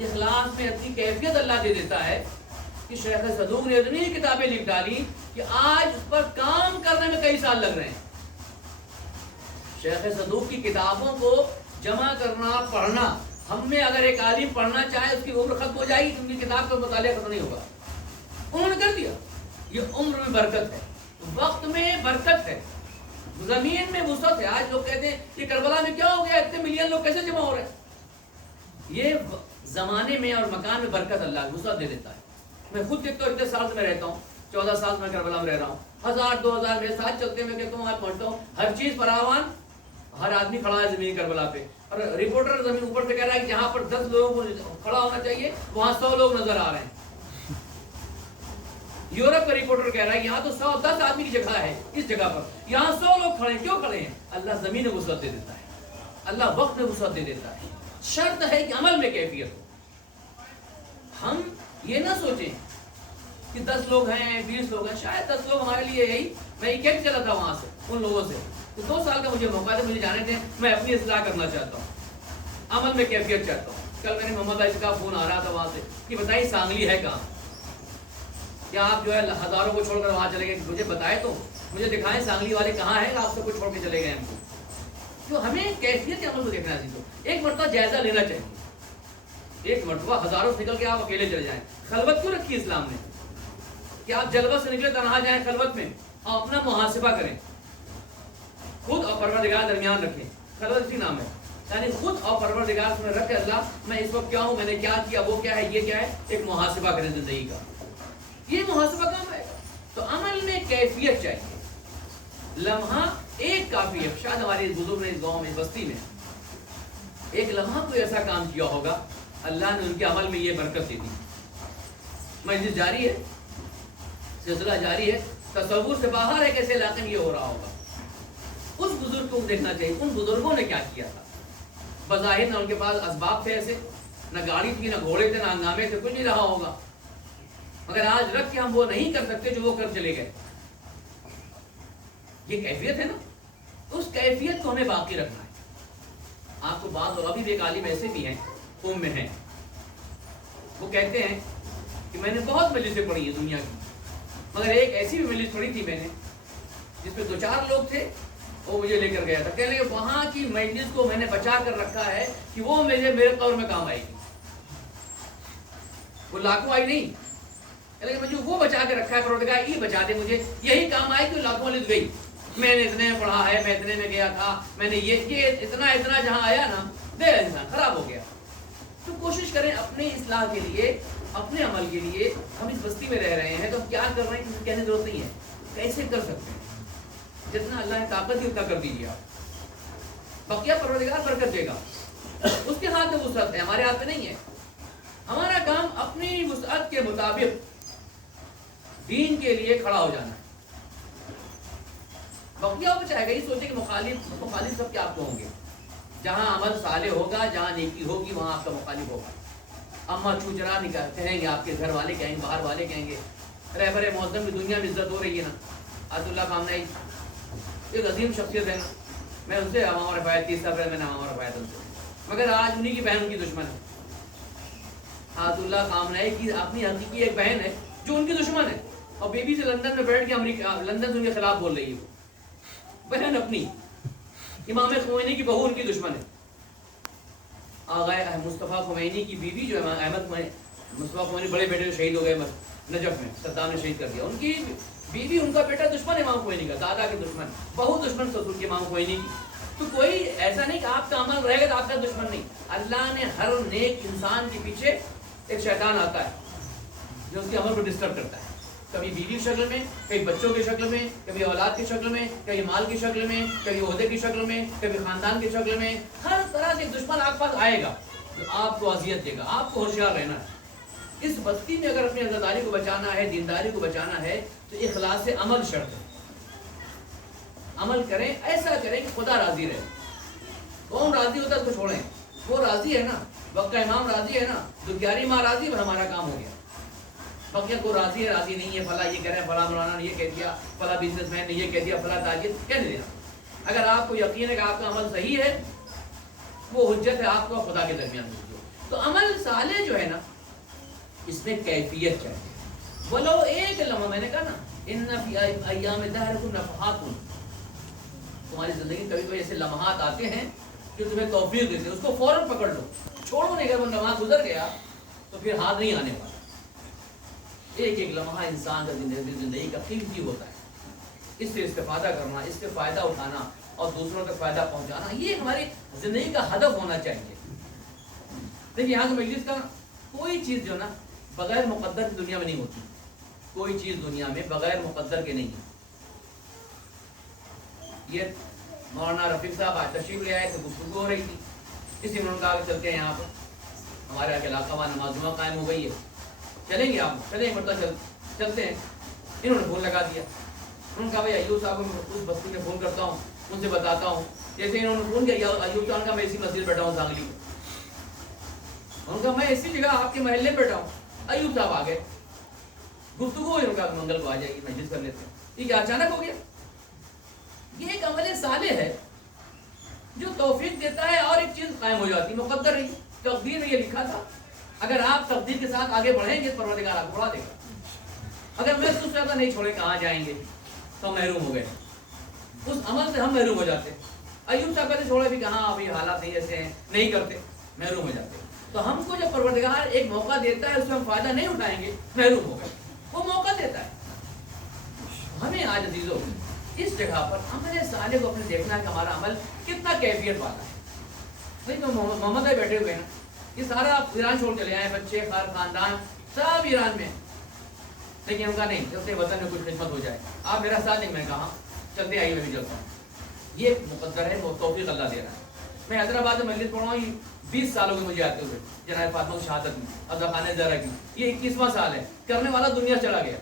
اخلاص میں اتنی کیفیت اللہ دے دیتا ہے کہ شیخ صدوق نے اتنی کتابیں لکھ ڈالی کہ آج اس پر کام کرنے میں کئی سال لگ رہے ہیں۔ شیخ صدوق کی کتابوں کو جمع کرنا، پڑھنا، ہم میں اگر ایک عالم پڑھنا چاہے اس کی عمر ختم ہو جائے گی، ان کی کتاب کا مطالعہ ختم نہیں ہوگا۔ انہوں نے کر دیا، یہ عمر میں برکت ہے، وقت میں برکت ہے، زمین میں وسعت ہے. آج لوگ کہتے ہیں کہ کربلا میں کیا ہو گیا، اتنے ملین لوگ کیسے جمع ہو رہے ہیں؟ یہ زمانے میں اور مکان میں برکت اللہ وسعت دے دیتا ہے. میں خود دیکھتا ہوں، اتنے سال سے میں رہتا ہوں، 14 سال میں کربلا میں رہ رہا ہوں. 1000 2000 میرے ساتھ چلتے، میں کہتا ہوں وہاں پہنچتا ہوں، ہر چیز فراوان، ہر آدمی کھڑا ہے زمین کربلا پہ. اور رپورٹر زمین اوپر سے کہہ رہا ہے کہ جہاں پر 10 لوگوں کو کھڑا ہونا چاہیے وہاں 100 لوگ نظر آ رہے ہیں. یورپ کا رپورٹر کہہ رہا ہے یہاں تو 110 آدمی کی جگہ ہے، اس جگہ پر یہاں 100 لوگ کھڑے ہیں. کیوں کھڑے ہیں؟ اللہ زمین میں وسعت دے دیتا ہے، اللہ وقت میں وسعت دے دیتا ہے. شرط ہے کہ عمل میں کیفیت ہو. ہم یہ نہ سوچیں کہ 10 لوگ ہیں 20 لوگ ہیں، شاید 10 لوگ ہمارے لیے یہی. میں ایک چلا تھا وہاں سے ان لوگوں سے، تو 2 سال کا مجھے موقع تھا، مجھے جانے تھے. میں اپنی اصلاح کرنا چاہتا ہوں، عمل میں کیفیت چاہتا ہوں. کل میں نے محمد عائشہ کا فون آ رہا تھا وہاں سے کہ بتائیے سانگلی ہے کہاں، کیا آپ جو ہے ہزاروں کو چھوڑ کر وہاں چلے گئے؟ مجھے بتائے تو مجھے دکھائیں سانگلی والے کہاں ہیں، آپ سب کو چھوڑ کے چلے گئے ہم کو. تو ہمیں کیفیت عمل کو دیکھنا چاہیے. ایک مرتبہ جائزہ لینا چاہیے، ایک مرتبہ ہزاروں سے نکل کے آپ اکیلے چلے جائیں. خلوت کیوں رکھی اسلام نے کہ آپ جلوت سے نکلے تنہا جائیں خلوت میں اور اپنا محاسبہ کریں، خود اور پروردگار درمیان رکھیں. خلوت اسی نام ہے، یعنی خود اور پروردگار میں رکھ کے اللہ میں اس وقت کیا ہوں، میں نے کیا کیا، وہ کیا ہے، یہ کیا ہے. ایک محاسبہ کریں زندگی کا، یہ محاسبہ کام آئے گا. تو عمل میں کیفیت چاہیے. لمحہ ایک کافی ہے. شاید ہمارے بزرگ نے اس گاؤں میں، بستی میں ایک لمحہ کوئی ایسا کام کیا ہوگا، اللہ نے ان کے عمل میں یہ برکت دے دی. مجلس جاری ہے، سلسلہ جاری ہے، تصور سے باہر ہے کیسے علاقے میں یہ ہو رہا ہوگا. اس بزرگ کو دیکھنا چاہیے ان بزرگوں نے کیا کیا تھا. بظاہر نہ ان کے پاس اسباب تھے ایسے، نہ گاڑی تھی، نہ گھوڑے تھے، نہ ہنگامے تھے، کچھ نہیں رہا ہوگا، مگر آج رکھ کے ہم وہ نہیں کر سکتے جو وہ کر چلے گئے. یہ کیفیت ہے نا، اس کیفیت کو ہمیں باقی رکھنا ہے. آپ کو بات ہو، ابھی بھی ایک عالم ایسے بھی ہیں قوم میں ہیں، وہ کہتے ہیں کہ میں نے بہت مجلسیں پڑھی ہیں دنیا کی، مگر ایک ایسی بھی مجلس پڑھی تھی میں نے جس پہ 2-4 لوگ تھے، وہ مجھے لے کر گیا تھا. کہنے لگے وہاں کی مجلس کو میں نے بچا کر رکھا ہے کہ وہ میرے قبر میں کام آئے گی. وہ لاکھوں آئی نہیں، لیکن مجھے وہ بچا کے رکھا ہے پروردگار، یہ بچا دے مجھے، یہی کام آئے کہ لاکھوں والی گئی. میں نے اتنے پڑھا ہے، میں اتنے میں گیا تھا، میں نے یہ اتنا جہاں آیا نا، دے انسان خراب ہو گیا. تو کوشش کریں اپنی اصلاح کے لیے، اپنے عمل کے لیے. ہم اس بستی میں رہ رہے ہیں تو کیا کر رہے ہیں کسی کہنے کی ضرورت نہیں ہے، کیسے کر سکتے ہیں. جتنا اللہ نے طاقت دی اتنا کر دیجیے آپ، بقیہ پروردگار برکت دے گا. اس کے ہاتھ میں وسعت ہے، ہمارے ہاتھ میں نہیں ہے. ہمارا کام اپنی وسعت کے مطابق دین کے لیے کھڑا ہو جانا ہے. بقیہ وہ چاہے گا، یہ سوچے کہ مخالف سب کیا آپ کو ہوں گے. جہاں عمل صالح ہوگا، جہاں نیکی ہوگی، وہاں آپ کا مخالف ہوگا. اما چوچرا کہیں گے، آپ کے گھر والے کہیں گے، باہر والے کہیں گے. رہبر معظم کی دنیا میں عزت ہو رہی ہے نا، آیت اللہ خامنہئی ایک عظیم شخصیت ہے نا. میں ان سے امام رفاعت 30 سال پہلے میں نے امام رفاعت ان سے، مگر آج انہی کی بہن ان کی دشمن ہے. آیت اللہ خامنہئی کی اپنی حقیقی ایک بہن ہے جو ان کی دشمن ہے، اور بیوی سے لندن میں بیٹھ کے امریکہ لندن سے ان کے خلاف بول رہی ہے. بہن اپنی، امام خمینی کی بہو ان کی دشمن ہے. آغا مصطفیٰ خمینی کی بیوی جو ہے احمد مصطفیٰ خمینی بڑے بیٹے جو شہید ہو گئے نجف میں، صدام نے شہید کر دیا، ان کی بیوی ان کا بیٹا دشمن امام خمینی کا، دادا کے دشمن، بہو دشمن سسر کی امام خمینی کی. تو کوئی ایسا نہیں کہ آپ کا عمل رہے گا تو آپ کا دشمن نہیں. اللہ نے ہر نیک انسان کے پیچھے ایک شیطان آتا ہے جو اس کے عمل کو ڈسٹرب کرتا ہے، کبھی بیوی کی شکل میں، کبھی بچوں کی شکل میں، کبھی اولاد کی شکل میں، کبھی مال کی شکل میں، کبھی عہدے کی شکل میں، کبھی خاندان کی شکل میں. ہر طرح سے دشمن آپ کے پاس آئے گا جو آپ کو اذیت دے گا. آپ کو ہوشیار رہنا ہے. اس بستی میں اگر اپنی عزاداری کو بچانا ہے، دینداری کو بچانا ہے، تو اخلاص سے عمل شرط ہے. عمل کریں، ایسا کریں کہ خدا راضی رہے. کون راضی ہوتا ہے اس کو چھوڑیں، وہ راضی ہے نا، وقت کا امام راضی ہے نا، دنیاری ماں راضی ہے، ہمارا کام ہو گیا. بقیہ کو راضی ہے، راضی نہیں ہے، فلاں یہ کہہ رہے ہیں، فلاں مولانا نے یہ کہہ دیا، فلاں بزنس مین نے یہ کہہ دیا، فلاں تاجر کہہ دینا. اگر آپ کو یقین ہے کہ آپ کا عمل صحیح ہے، وہ حجت ہے آپ کو خدا کے درمیان میں. تو عمل صالح جو ہے نا، اس میں کیفیت چاہیے. بولو ایک لمحہ، میں نے کہا نا ان فی ایام دہرکم نفحات، تمہاری زندگی کبھی کوئی ایسے لمحات آتے ہیں جو تمہیں توفیق دیتے ہیں، اس کو فوراً پکڑ لو، چھوڑو نہیں. اگر وہ لمحہ گزر گیا تو پھر ہاتھ نہیں آنے والا. ایک ایک لمحہ انسان کا زندگی کا قیمتی ہوتا ہے. اس سے استفادہ کرنا، اس سے فائدہ اٹھانا اور دوسروں تک فائدہ پہنچانا، یہ ہماری زندگی کا ہدف ہونا چاہیے. دیکھیے یہاں کے مجلس کا کوئی چیز جو نا بغیر مقدر کی دنیا میں نہیں ہوتی. کوئی چیز دنیا میں بغیر مقدر کے نہیں ہے. یہ مولانا رفیق صاحب آج تشریف لے آئے تو گفتگو ہو رہی تھی، اسی میں انہوں نے کہا کہ چلتے ہیں یہاں پر ہمارے علاقہ وہاں نماز جمعہ قائم ہو گئی ہے، چلیں گے آپ؟ چلیں مطلب چلتے ہیں. انہوں نے فون لگا دیا. انہوں نے کہا بھائی ایوب صاحب کو اس بستی میں فون کرتا ہوں، ان سے بتاتا ہوں. جیسے انہوں نے فون کیا ایوب صاحب کا میں اسی مسجد بیٹھا ہوں سانگلی میں. ان کا میں اسی جگہ آپ کے محلے میں بیٹھا ہوں. ایوب صاحب آ گئے، گفتگو ہوئی. ان کا منگل کو آ جائے گی مجلس کر لیتے ہیں. یہ کیا اچانک ہو گیا؟ یہ ایک عمل صالح ہے جو توفیق دیتا ہے اور ایک چیز قائم ہو جاتی ہے. مقدر نہیں، تقدیر میں یہ لکھا تھا اگر آپ تقدیر کے ساتھ آگے بڑھیں گے پروردگار آپ کو بڑھا دے گا. اگر میں سوچ رہا تھا نہیں چھوڑے کہاں جائیں گے تو محروم ہو گئے. اس عمل سے ہم محروم ہو جاتے. ایوب صاحب کہتے چھوڑے بھی کہاں، ابھی حالات نہیں ایسے ہیں، نہیں کرتے، محروم ہو جاتے. تو ہم کو جب پروردگار ایک موقع دیتا ہے اس میں ہم فائدہ نہیں اٹھائیں گے، محروم ہو گئے. وہ موقع دیتا ہے ہمیں. آج عزیزوں اس جگہ پر عمل صالح کو اپنے دیکھنا ہے کہ ہمارا عمل کتنا کیفیت والا ہے. بھائی تو محمد بھائی بیٹھے ہوئے ہیں، یہ سارا ایران چھوڑ چلے آئے، بچے خاندان سب ایران میں. لیکن ان کا نہیں چلتے وطن میں کچھ خدمت ہو جائے، آپ میرا ساتھ نہیں. میں کہاں چلتے آئیے، میں بھی چلتا ہوں. یہ مقدر ہے، وہ توفیق اللہ دے رہا ہے. میں حیدرآباد میں مجلس پڑھا ہوں 20 سالوں کے مجھے آتے ہوئے، جناب فاطمہ کی شہادت میں، ابدا خانہ زہرا کی. یہ 21واں سال ہے. کرنے والا دنیا چلا گیا،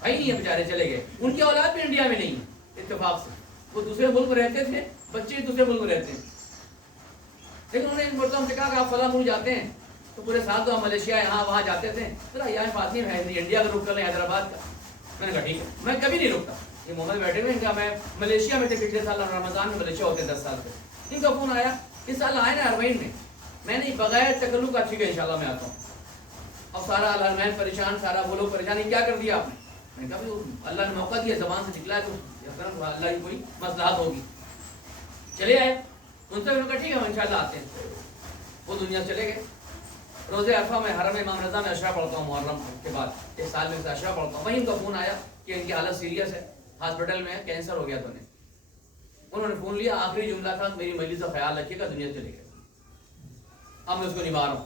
بھائی نہیں ہے بیچارے چلے گئے. ان کی اولاد بھی انڈیا میں نہیں ہے اتفاق سے. وہ دوسرے ملک میں رہتے تھے، بچے دوسرے ملک میں رہتے ہیں. لیکن انہوں نے ایک مرتبہ ہم سے کہا کہ آپ فلاں ملک جاتے ہیں تو پورے سال تو ہم ملیشیا یہاں وہاں جاتے تھے، ذرا یہاں فاطمہ ہے انڈیا کا رک کر لیں، حیدرآباد کا. میں نے کہا ٹھیک ہے. میں کبھی نہیں رکتا. یہ محمد بیٹھے ہوئے، ان کا میں ملیشیا میں تھے پچھلے سال رمضان میں، ملیشیا ہوتے 10 سال سے. ان کا فون آیا اس سال آئے نا ارمین میں. میں نہیں بغیر تکلف کا ٹھیک ہے انشاءاللہ میں آتا ہوں. اب سارا الحرمین پریشان، سارا وہ لوگ پریشان. یہ کیا کر دیا آپ نے؟ میں نے کہا اللہ نے موقع دیا، زبان سے نکلا تو اللہ کی کوئی مصلحت ہوگی. چلے آئے. ان سے انہوں نے کہا ٹھیک ہے ہم انشاءاللہ آتے ہیں. وہ دنیا چلے گئے. روزے عرفہ میں حرم امام رضا میں عشرہ پڑھتا ہوں، محرم کے بعد ایک سال میں سے عشرہ پڑھتا ہوں. وہیں ان کا فون آیا کہ ان کی حالت سیریس ہے، ہاسپٹل میں ہے، کینسر ہو گیا. تو انہوں نے فون لیا. آخری جملہ تھا میری مجلس کا خیال رکھیے گا، دنیا چلے گئے. اب میں اس کو نبھا رہا ہوں.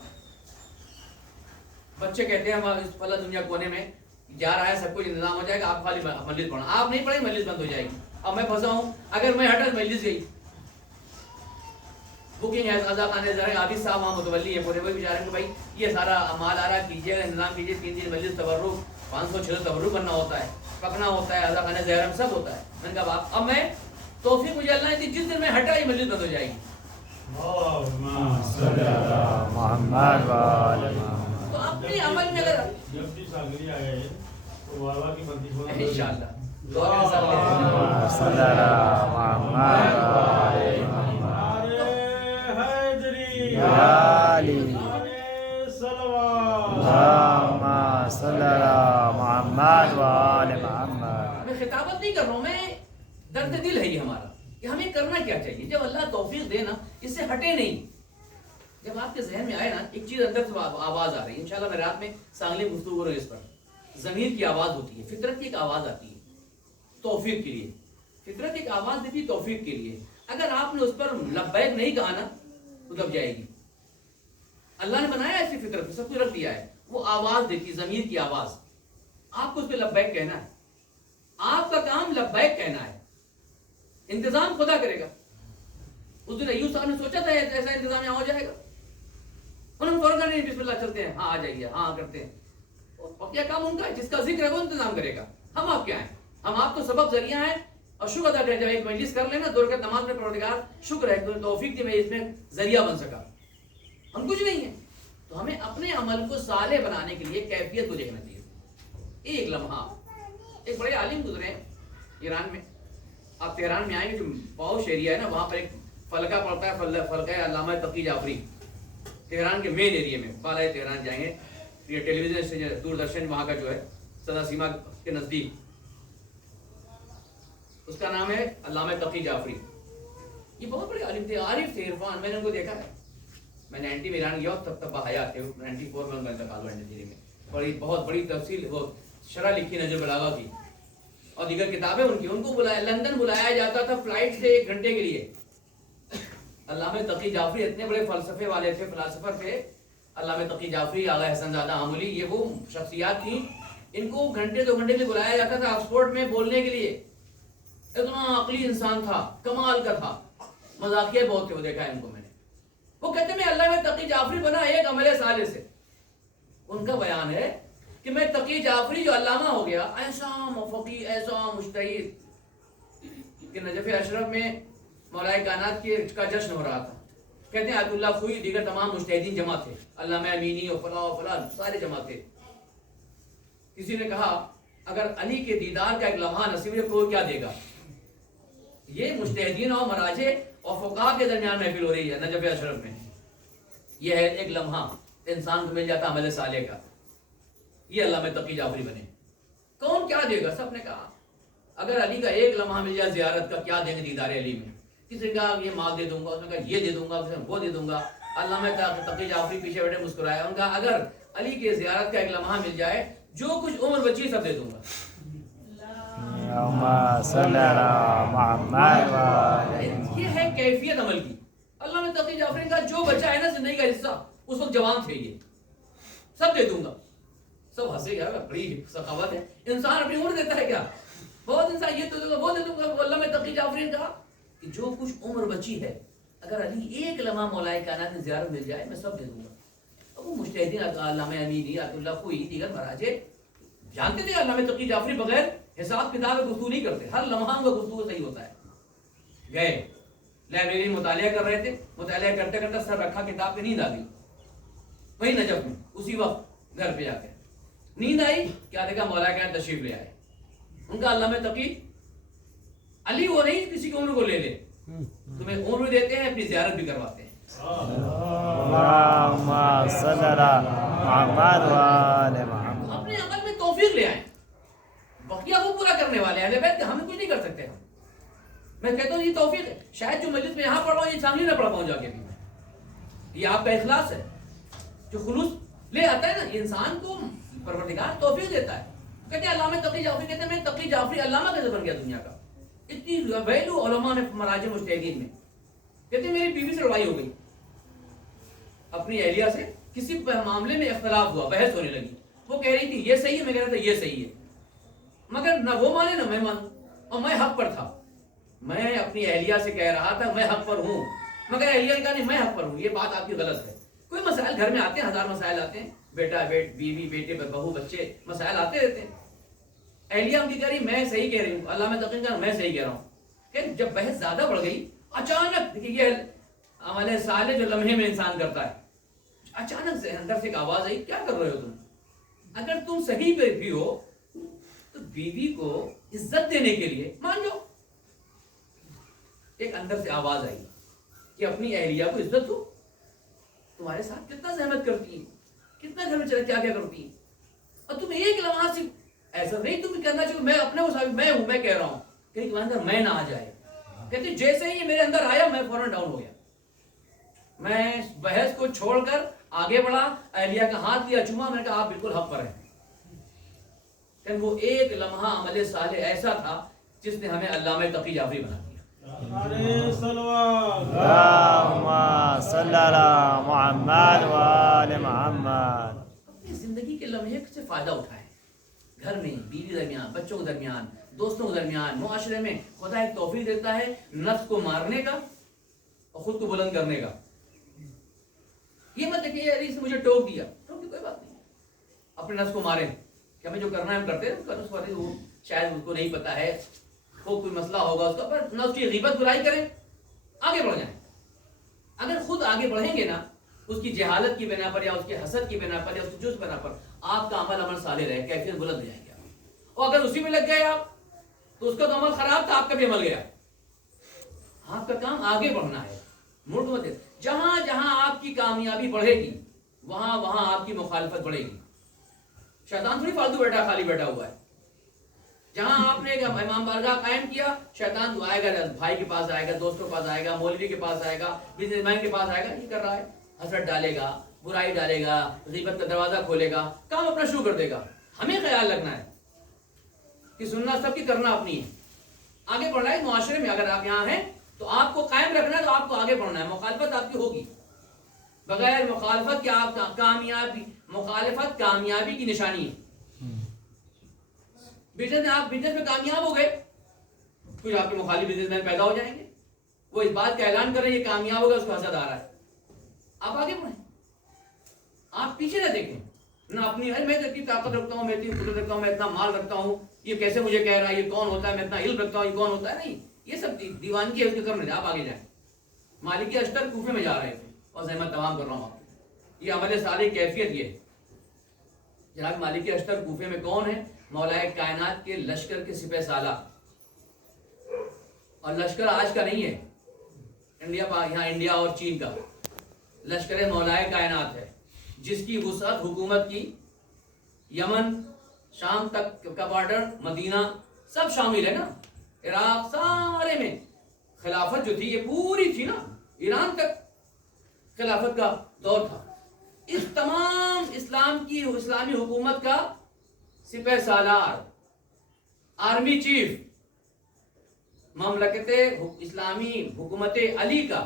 بچے کہتے ہیں ہم اس فلاں دنیا کونے میں جا رہا ہے، سب کچھ انتظام ہو جائے گا، آپ خالی مجلس پڑھنا. آپ نہیں پڑھیں مجلس بند ہو جائے گی. اب میں پھنسا ہوں. اگر میں ہٹا مجلس گئی، بکنگ ہے آزاد خانے زہرا عابد صاحب وہاں متولی ہے پورے. وہی بیچارے کہ بھائی یہ سارا مال آ رہا ہے، کیجیے انتظام کیجیے. 3 دن مجلس تبرک، 500-600 تبرک کرنا ہوتا ہے، پکنا ہوتا ہے، آزاد خانے زہرا میں سب ہوتا ہے. میں نے کہا اب میں توفیق مجھے اللہ نے دی، جس دن میں ہٹا یہ مجلس بند ہو جائے گی. تو اپنے عمل میں اگر جب بھی سانگری آ گئے تو والا کی بندی ہونا انشاءاللہ میں خطابت نہیں کر رہا ہوں، میں درد دل ہے یہ ہمارا کہ ہمیں کرنا کیا چاہیے. جب اللہ توفیق دے نا، اس سے ہٹے نہیں. جب آپ کے ذہن میں آئے نا ایک چیز اندر سے آواز آ رہی ہے. انشاءاللہ میں رات میں سانگلی گفتگو رہی اس پر. ضمیر کی آواز ہوتی ہے، فطرت کی ایک آواز آتی ہے توفیق کے لیے. فطرت ایک آواز دیتی ہے توفیق کے لیے. اگر آپ نے اس پر لبیک نہیں کہا نا تو دب جائے گی. اللہ نے بنایا ایسی فطرت، سب کچھ رکھ دیا ہے. وہ آواز دیتی، ضمیر کی آواز. آپ کو اس پہ لبیک کہنا ہے. آپ کا کام لبیک کہنا ہے. انتظام خدا کرے گا. اس دن ایوب صاحب نے سوچا تھا ایسا انتظام یہاں ہو جائے گا. انہوں نے فوراً نہیں بسم اللہ چلتے ہیں، ہاں آ جائیے، ہاں کرتے ہیں. اور کیا کام ان کا ہے؟ جس کا ذکر ہے وہ انتظام کرے گا. ہم آپ کیا ہیں؟ ہم آپ تو سبب ذریعہ ہیں. اور شکر ادا کریں، جب ایک مجلس کر لینا 2 رکعت نماز میں پروردگار شکر ہے کہ توفیق دی میں اس میں ذریعہ بن سکا. ہم کچھ نہیں ہیں. تو ہمیں اپنے عمل کو صالح بنانے کے لیے کیفیت کو دیکھنا چاہیے. ایک لمحہ ایک بڑے عالم گزرے ہیں ایران میں. آپ تہران میں آئیں گے جو پاؤش ایریا ہے نا، وہاں پر ایک فلکہ پڑتا ہے، فلکہ علامہ تقی جعفری. تہران کے مین ایریا میں بالائے تہران جائیں گے، یہ ٹیلی ویژن سے دوردرشن وہاں کا جو ہے سدا سیما کے نزدیک، اس کا نام ہے علامہ تقی جعفری. یہ بہت بڑے عالم تھے، عارف تھے، عرفان. میں نے ان کو دیکھا ہے. میں 90 میں ایران گیا تب بحیات تھے. 94 میں ان کا انتقال ہوا 93 میں. بہت بڑی تفصیل وہ شرح لکھی نہج البلاغہ کی اور دیگر کتابیں ان کی. ان کو لندن بلایا جاتا تھا فلائٹ سے 1 گھنٹے کے لیے. علامہ تقی جعفری اتنے بڑے فلسفے والے تھے, فلاسفر تھے. علامہ تقی جعفری, آغا حسن زادہ آملی, یہ وہ شخصیات تھیں. ان کو 1 گھنٹے 2 گھنٹے کے لیے بلایا جاتا تھا آکسفورڈ میں بولنے کے لیے. اتنا عقلی انسان تھا, کمال کا تھا, مذاقیہ بہت تھے, وہ دیکھا ہے ان کو میں نے. وہ کہتے ہیں میں علامہ تقی جعفری بنا ایک عمل صالح سے. ان کا بیان ہے کہ میں تقی جعفری جو علامہ ہو گیا, ایسا فقیہ, ایسا مجتہد کہ نجف اشرف میں مولا کائنات کا جشن ہو رہا تھا. کہتے ہیں آیت اللہ خوئی دیگر تمام مجتہدین جمع تھے, علامہ امینی اور فلاں سارے جمع تھے. کسی نے کہا اگر علی کے دیدار کا ایک لمحہ نصیب ہے کوئی کیا دے گا. یہ مجتہدین اور مراجع اور فقہاء کے درمیان محفل ہو رہی ہے نجف اشرف میں. یہ ہے ایک لمحہ انسان کو مل جاتا عمل صالح کا. یہ علامہ تقی جعفری بنے. کون کیا دے گا؟ سب نے کہا اگر علی کا ایک لمحہ مل جائے زیارت کا, کیا دیں گے دیدار علی میں. کسی نے کہا یہ مال دے دوں گا, اس نے کہا یہ دے دوں گا, کسی نے وہ دے دوں گا. علامہ تقی جعفری پیچھے بیٹھے مسکرایا. ان کا اگر علی کے زیارت کا ایک لمحہ مل جائے جو کچھ عمر بچی سب دے دوں گا. یہ ہے کیفیت عمل کی. علامہ تقی جعفری نے کہا جو بچہ ہے نا زندگی کا حصہ, اس وقت جوان تھے, یہ سب دے دوں گا. سب ہنسے گیا, بڑی سخاوت ہے. انسان اپنی عمر دیتا ہے کیا؟ بہت انسان یہ تو دے گا وہ دے دوں گا. علامہ تقی جعفری نے کہا کہ جو کچھ عمر بچی ہے اگر علی ایک لمحہ مولا کائنات میں زیارت مل جائے میں سب دے دوں گا. وہ مجتہدین علامہ امینی, آیت اللہ خوئی, دیگر مراجع جانتے تھے علامہ تقی جعفری بغیر حساب کتاب گفتگو نہیں کرتے, ہر لمحہ ان کا گفتگو صحیح ہوتا ہے. گئے لائبریری مطالعہ کر رہے تھے, مطالعہ کرتے کرتے سر رکھا, کتاب پہ نیند آ گئی. وہی نجف میں اسی وقت گھر پہ جا کے نیند آئی, کیا دیکھا مولا کیا تشریف لے آئے. ان کا علامہ تقی علی وہ نہیں کسی کی عمر کو لے لے, تمہیں عمر بھی دیتے ہیں, اپنی زیارت بھی کرواتے ہیں. اپنے عمل میں توفیق لے آئیں. بقیہ وہ پورا کرنے والے ہیں, بیت ہم کچھ نہیں کر سکتے. ہم میں کہتا ہوں یہ توفیق ہے. شاید جو مجلس میں یہاں پڑھ رہا ہوں یہ سامنے نہ پڑھ پاؤں جا کے بھی. یہ آپ کا اخلاص ہے جو خلوص لے آتا ہے نا, یہ انسان کو پروردگار توفیق دیتا ہے. کہتے ہیں علامہ تقی جعفری, کہتے ہیں میں تقی جعفری علامہ کیسے بن گیا دنیا کا. اتنی ویلو علماء نے مراجع مجتہدین میں. کہتے ہیں میری بیوی سے لڑائی ہو گئی, اپنی اہلیہ سے کسی معاملے میں اختلاف ہوا, بحث ہونے لگی. وہ کہہ رہی تھی یہ صحیح ہے, میں کہہ رہا تھا یہ صحیح ہے, مگر نہ وہ مانے نہ میں مانوں, اور میں حق پر تھا. میں اپنی اہلیہ سے کہہ رہا تھا میں حق پر ہوں, مگر اہلیہ نے کہا نہیں میں حق پر ہوں, یہ بات آپ کی غلط ہے. کوئی مسائل گھر میں آتے ہیں, 1000 مسائل آتے ہیں, بیٹا بیوی بیٹے بہو بچے مسائل آتے رہتے ہیں. اہلیہ ان کی کہہ رہی میں صحیح کہہ رہی ہوں, علامہ تقی کہا میں صحیح کہہ رہا ہوں. کہ جب بحث زیادہ بڑھ گئی, اچانک دیکھیے یہ عمل صالح جو لمحے میں انسان کرتا ہے, اچانک سے اندر سے ایک آواز آئی کیا کر رہے ہو تم. اگر تم صحیح پہ بھی ہو تو بیوی کو عزت دینے کے لیے مان جاؤ. ایک اندر سے آواز آئی کہ اپنی اہلیہ کو عزت دو, تمہارے ساتھ کتنا زحمت کرتی ہے, کتنا گھر میں چلے کیا کیا کرتی ہے, اور تم ایک لمحہ سے ایسا نہیں تم کرنا چاہیے میں اپنے کو میں ہوں, میں کہہ رہا ہوں کہ تمہارے اندر میں نہ آ جائے. کہتے جیسے ہی میرے اندر آیا میں فوراً ڈاؤن ہو گیا. میں بحث کو چھوڑ کر آگے بڑھا, اہلیہ کا ہاتھ لیا, چوما, میں نے کہا آپ بالکل حق پر ہیں. کہ وہ ایک لمحہ عمل صالح ایسا تھا جس نے ہمیں علامہ تقی جعفری بنا دیا. اپنی زندگی کے لمحے سے فائدہ اٹھائیں, گھر میں, بیوی درمیان, بچوں کے درمیان, دوستوں کے درمیان, معاشرے میں. خدا ایک توفیق دیتا ہے نفس کو مارنے کا اور خود کو بلند کرنے کا. یہ مت دیکھیے یار اس نے مجھے ٹوک دیا, ٹوک کی کوئی بات نہیں, اپنے نفس کو ماریں کہ ہمیں جو کرنا ہے ہم کرتے ہیں. شاید اس کو نہیں پتا ہے, کوئی مسئلہ ہوگا اس کا, پر نفس کی غیبت برائی کریں, آگے بڑھ جائیں. اگر خود آگے بڑھیں گے نا اس کی جہالت کی بنا پر یا اس کے حسد کی بنا پر یا اس کی جز بنا پر, آپ کا عمل صالح رہے, کیفیت بلند جائیں گے. اور اگر اسی میں لگ گئے آپ تو اس کا تو عمل خراب تھا, آپ کا بھی عمل گیا. آپ کا کام آگے بڑھنا ہے, مڑ مت. جہاں جہاں آپ کی کامیابی بڑھے گی وہاں وہاں آپ کی مخالفت بڑھے گی. شیطان تھوڑی فالتو بیٹھا خالی بیٹھا ہوا ہے. جہاں آپ نے امام بارگاہ قائم کیا, شیطان تو آئے گا, بھائی کے پاس آئے گا, دوستوں کے پاس آئے گا, مولوی کے پاس آئے گا, بزنس مین کے پاس آئے گا, یہ کر رہا ہے, حسرت ڈالے گا, برائی ڈالے گا, غیبت کا دروازہ کھولے گا, کام اپنا شروع کر دے گا. ہمیں خیال رکھنا ہے کہ سننا سب کی, کرنا اپنی ہے. آگے بڑھنا ہے معاشرے میں. اگر آپ یہاں ہیں تو آپ کو قائم رکھنا ہے, تو آپ کو آگے بڑھنا ہے. مخالفت آپ کی ہوگی, بغیر مخالفت کے آپ کامیابی, مخالفت کامیابی کی نشانی ہے. بزنس میں آپ بزنس میں کامیاب ہو گئے, کچھ آپ کے مخالف بزنس مین پیدا ہو جائیں گے, وہ اس بات کا اعلان کر رہے ہیں یہ کامیاب ہوگا, اس کو حسد آ رہا ہے. آپ آگے بڑھیں, آپ پیچھے نہ دیکھیں. نہ اپنی میں اتنی طاقت رکھتا ہوں, میں اتنی قدرت رکھتا ہوں, میں اتنا مال رکھتا ہوں, یہ کیسے مجھے کہہ رہا ہے, یہ کون ہوتا ہے, میں اتنا علم رکھتا ہوں, یہ کون ہوتا ہے. نہیں, یہ سب دیوانگی ہے, اس کے کرنے دیں, آپ آگے جائیں. مالک اشتر کوفے میں جا رہے تھے, اور میں تمام کر رہا ہوں آپ کو. یہ عمل صالح کیفیت یہ ہے. جناب مالک اشتر کوفے میں کون ہے؟ مولائے کائنات کے لشکر کے سپہ سالار. اور لشکر آج کا نہیں ہے انڈیا, یہاں انڈیا اور چین کا لشکر مولائے کائنات ہے, جس کی وسعت حکومت کی یمن, شام تک کا بارڈر, مدینہ سب شامل ہے نا, عراق سارے میں خلافت جو تھی یہ پوری تھی نا, ایران تک خلافت کا دور تھا. اس تمام اسلامی حکومت کا سپہ سالار, آرمی چیف, مملکت اسلامی حکومت علی کا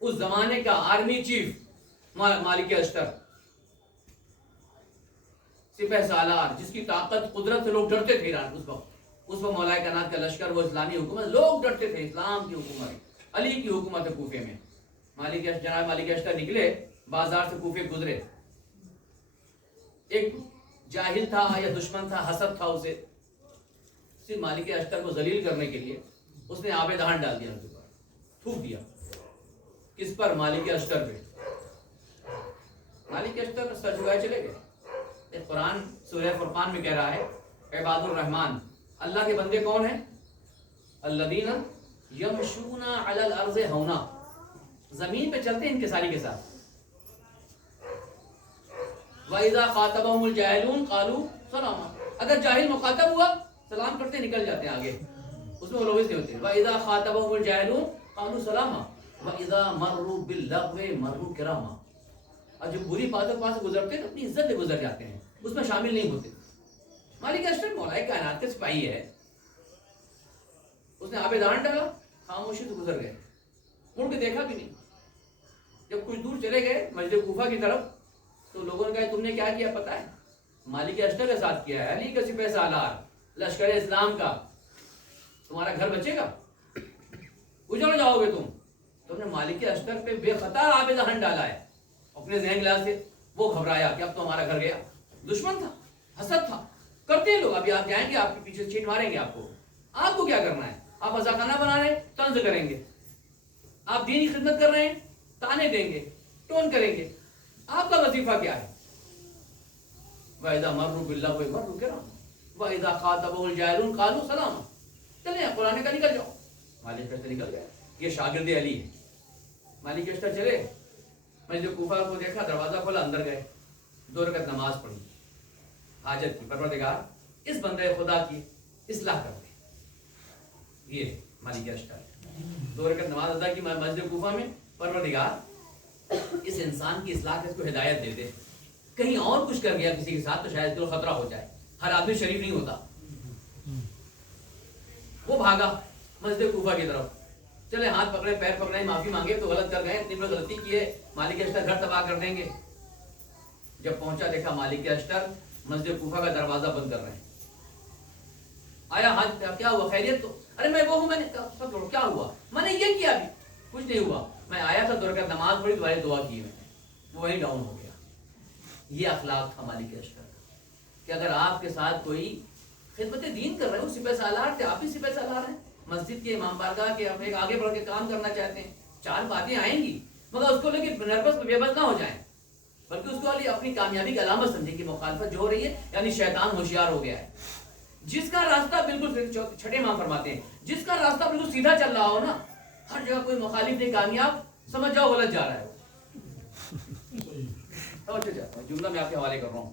اس زمانے کا آرمی چیف مالک اشتر, سپہ سالار, جس کی طاقت قدرت سے لوگ ڈرتے تھے. ایران اس وقت مولائے کائنات کا لشکر, وہ اسلامی حکومت, لوگ ڈرتے تھے. اسلام کی حکومت, علی کی حکومت ہے کوفے میں. جناب مالک اشتر نکلے بازار سے, کوفے گزرے. ایک جاہل تھا یا دشمن تھا, حسد تھا اسے, صرف مالک اشتر کو ذلیل کرنے کے لیے اس نے آب دہن ڈال دیا, ان کے اوپر تھوک دیا. کس پر؟ مالک اشتر پہ. مالک اشتر سر جھکائے چلے گئے. قرآن سورہ فرقان میں کہہ رہا ہے عباد الرحمن, اللہ کے بندے کون ہیں؟ الذین یمشون علی الارض ہونا, زمین پہ چلتے ہیں انکساری کے ساتھ. وَإِذَا خَاطَبَهُمُ الْجَاهِلُونَ قَالُوا سَلَامًا, اگر جاہل مخاطب ہوا سلام کرتے نکل جاتے ہیں آگے, اس میں وہ لوگ اس نہیں ہوتے. وَإِذَا خَاطَبَهُمُ الْجَاهِلُونَ قَالُوا سَلَامًا وَإِذَا مَرُّوا بِاللَّغْوِ مَرُّوا كِرَامًا. اور جب بری باتوں کے پاس گزرتے ہیں تو اپنی عزت سے گزر جاتے ہیں, اس میں شامل نہیں ہوتے. مالک اشتر مولائے کائنات کے سپاہی ہے, اس نے آب دہن ڈالا, خاموشی سے گزر گئے, مڑ کے دیکھا بھی نہیں. جب کچھ دور چلے گئے مسجد کوفہ کی طرف, تو لوگوں نے کہا تم نے کیا کیا پتہ ہے؟ مالک اشتر کے ساتھ کیا ہے, علی کا سپہ سالار, لشکر اسلام کا. تمہارا گھر بچے گا, اجڑ جاؤ گے تم نے مالک اشتر پہ بے خطا آب دہن ڈالا ہے. اپنے ذہن گلاس سے وہ گھبرایا کہ اب تو ہمارا گھر گیا. دشمن تھا, حسد تھا, کرتے ہیں لوگ. ابھی آپ جائیں گے, آپ کے پیچھے چیٹ ماریں گے آپ کو کیا کرنا ہے؟ آپ ازاخانہ بنا رہے ہیں, طنز کریں گے. آپ دینی خدمت کر رہے ہیں, تانے دیں گے, ٹون کریں گے. آپ کا وظیفہ کیا ہے؟ وَإِذَا مَرُّوا بِاللَّغْوِ مَرُّوا كِرَامًا وَإِذَا خَاطَبَهُمُ الْجَاهِلُونَ قَالُوا سَلَامًا. چلیں قرآن کا نکل جاؤ. مالک اشتر نکل گئے, یہ شاگرد علی ہے. مالک اشتر چلے, مسجد کوفہ کو دیکھا, دروازہ کھولا, اندر گئے, 2 رکعت نماز پڑھی, حاجت کی. پروردگار اس بندے خدا کی اصلاح کر دے. یہ مالک اشتر 2 رکعت نماز ادا کی مسجد کوفہ میں. پروردگار اس انسان کی اصلاح کے, اس کو ہدایت دے دے. کہیں اور کچھ کر گیا کسی کے ساتھ تو شاید دل خطرہ ہو جائے. ہر آدمی شریف نہیں ہوتا. وہ بھاگا مسجد کوفہ کی طرف. چلے ہاتھ پکڑے, پیر پکڑے, معافی مانگے, تو غلط کر گئے, اتنی بڑی غلطی کی ہے, مالک اشتر گھر تباہ کر دیں گے. جب پہنچا دیکھا مالک اشتر مسجد کوفہ کا دروازہ بند کر رہے ہیں. آیا, ہاتھ کیا ہوا, خیریت؟ تو ارے میں وہ ہوں, میں نے کیا ہوا, میں نے یہ کیا, بھی کچھ نہیں ہوا, میں آیا تھا 2 رکعت نماز پڑھی, تمہاری دعا کی میں نے, وہ وہیں ڈاؤن ہو گیا. یہ اخلاق تھا مالک اشتر کا, کہ اگر آپ کے ساتھ کوئی خدمت دین کر رہے ہو, سپہ سالار تھے, آپ بھی سپہ سالار ہیں, مسجد کے امام بارگاہ کے, آپ ایک آگے بڑھ کے کام کرنا چاہتے ہیں, 4 باتیں آئیں گی, مگر اس کو لے کے نروس بے بس نہ ہو جائیں, بلکہ اس کو اپنی کامیابی کی علامت سمجھیں کہ مخالفت جو ہو رہی ہے یعنی شیطان ہوشیار ہو گیا ہے. جس کا راستہ بالکل, چھٹے امام فرماتے ہیں, جس کا راستہ بالکل سیدھا چل رہا ہو نا, ہر جگہ کوئی مخالف نہیں کامیاب, سمجھ جاؤ غلط جا رہا ہے. جملہ میں آپ کے حوالے کر رہا ہوں.